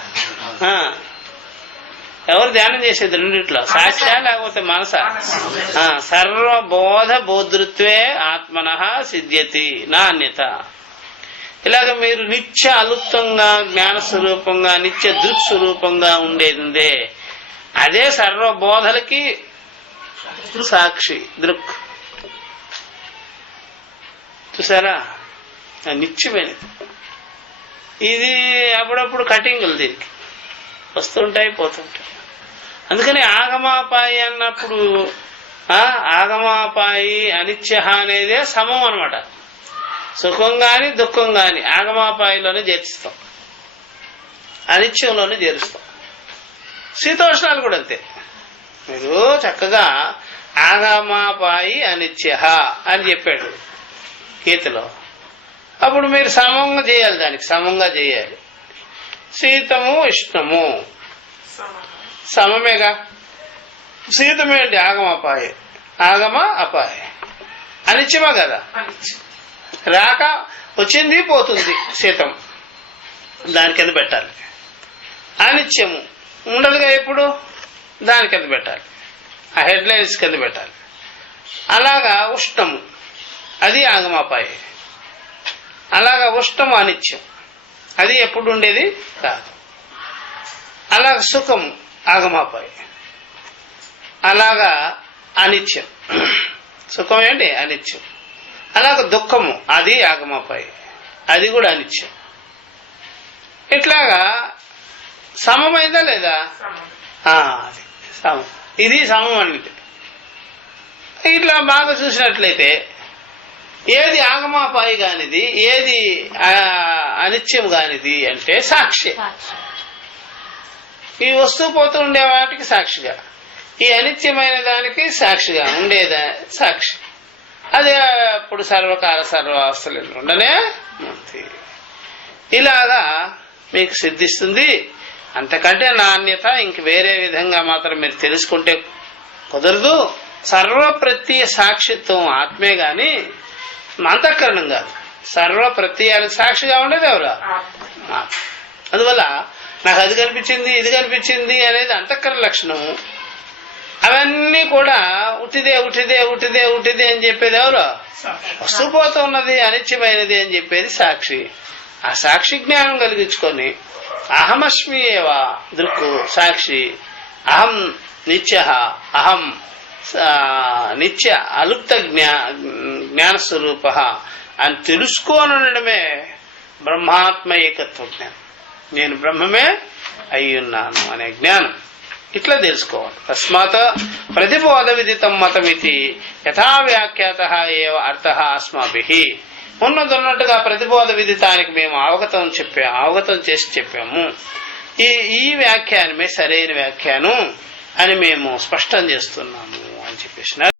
ఎవరు ధ్యానం చేసేది? రెండిట్లో, సాక్షా లేకపోతే మనసా? సర్వబోధ బోధృత్వే ఆత్మనః సిద్ధ్యతి నా అన్యత. ఇలాగ మీరు నిత్య అలుప్తంగా జ్ఞానస్వరూపంగా నిత్య దృక్స్వరూపంగా ఉండేది అదే సర్వబోధలకి సాక్షి దృక్. చూసారా, నిత్యమైనది. ఇది అప్పుడప్పుడు కటింగులు దీనికి వస్తుంటాయి, పోతుంటాయి. అందుకని ఆగమాపాయి అన్నప్పుడు ఆగమాపాయి అనిత్య అనేదే సమం అనమాట. సుఖం గాని దుఃఖం గాని ఆగమాపాయిలోనే చేర్చుతాం, అనిత్యంలోనే చేరుస్తాం. శీతోష్ణాలు కూడా అంతే. మీరు చక్కగా ఆగమాపాయి అనిత్య అని చెప్పాడు గీతలో. అప్పుడు మీరు సమంగా చేయాలి, దానికి సమంగా చేయాలి. శీతము ఉష్ణము సమమేగా. శీతమేంటి? ఆగమాపాయి, ఆగమ అపాయ. అనిత్యమా కదా? రాక వచ్చింది పోతుంది, శీతం దాని కింద పెట్టాలి. అనిత్యము ఉండదుగా, ఎప్పుడు దాని కింద పెట్టాలి, ఆ హెడ్ లైన్స్ కింద పెట్టాలి. అలాగా ఉష్ణము, అది ఆగమాపాయి. అలాగా ఉష్ణము అనిత్యం, అది ఎప్పుడు ఉండేది కాదు. అలాగ సుఖము ఆగమాపాయి, అలాగా అనిత్యం. సుఖం ఏంటి? అనిత్యం. అలాగ దుఃఖము, అది ఆగమాపాయి, అది కూడా అనిత్యం. ఇట్లాగా సమమైందా లేదా? అది సమం, ఇది సమం అంటే. ఇట్లా బాగా చూసినట్లయితే ఏది ఆగమాపాయి కానిది, ఏది అనిత్యం కానిది అంటే సాక్షి. ఈ వస్తువు పోతూ ఉండే వాటికి సాక్షిగా, ఈ అనిత్యమైన దానికి సాక్షిగా ఉండేదా సాక్షి. అదే అప్పుడు సర్వకాల సర్వావస్థలు ఉండనే ఉంది. ఇలాగా మీకు సిద్ధిస్తుంది. అంతకంటే నాణ్యత ఇంక వేరే విధంగా మాత్రం మీరు తెలుసుకుంటే కుదరదు. సర్వప్రత్యయ సాక్షిత్వం ఆత్మే గాని అంతఃకరణం కాదు. సర్వప్రత్యయాలకు సాక్షిగా ఉండేది ఎవరు? అందువల్ల నాకు అది కనిపించింది, ఇది కనిపించింది అనేది అంతఃకరణ లక్షణం. అవన్నీ కూడా ఉట్టిదే ఉట్టిదే ఉట్టిదే ఉట్టిదే అని చెప్పేది ఎవరు? వస్తుపోతూ ఉన్నది, అనిత్యమైనది అని చెప్పేది సాక్షి. ఆ సాక్షి జ్ఞానం కలిగించుకొని అహమస్మి ఏవా దృక్కు సాక్షి, అహం నిత్య, అహం నిత్య అలుప్త జ్ఞానస్వరూప అని తెలుసుకోనడమే బ్రహ్మాత్మ ఏకత్వ జ్ఞానం. నేను బ్రహ్మమే అయ్యున్నాను అనే జ్ఞానం. ఇట్లా తెలుసుకోవాలి. తస్మాత్ ప్రతిబోధ విదితం మతమితి యథా వ్యాఖ్యాత ఏవ అర్థ అస్మాభిః. ఉన్నట్టుగా ప్రతిబోధ విదితానికి మేము అవగతం చేసి చెప్పాము. ఈ వ్యాఖ్యానమే సరైన వ్యాఖ్యానం అని మేము స్పష్టం చేస్తున్నాము అని చెప్పేసి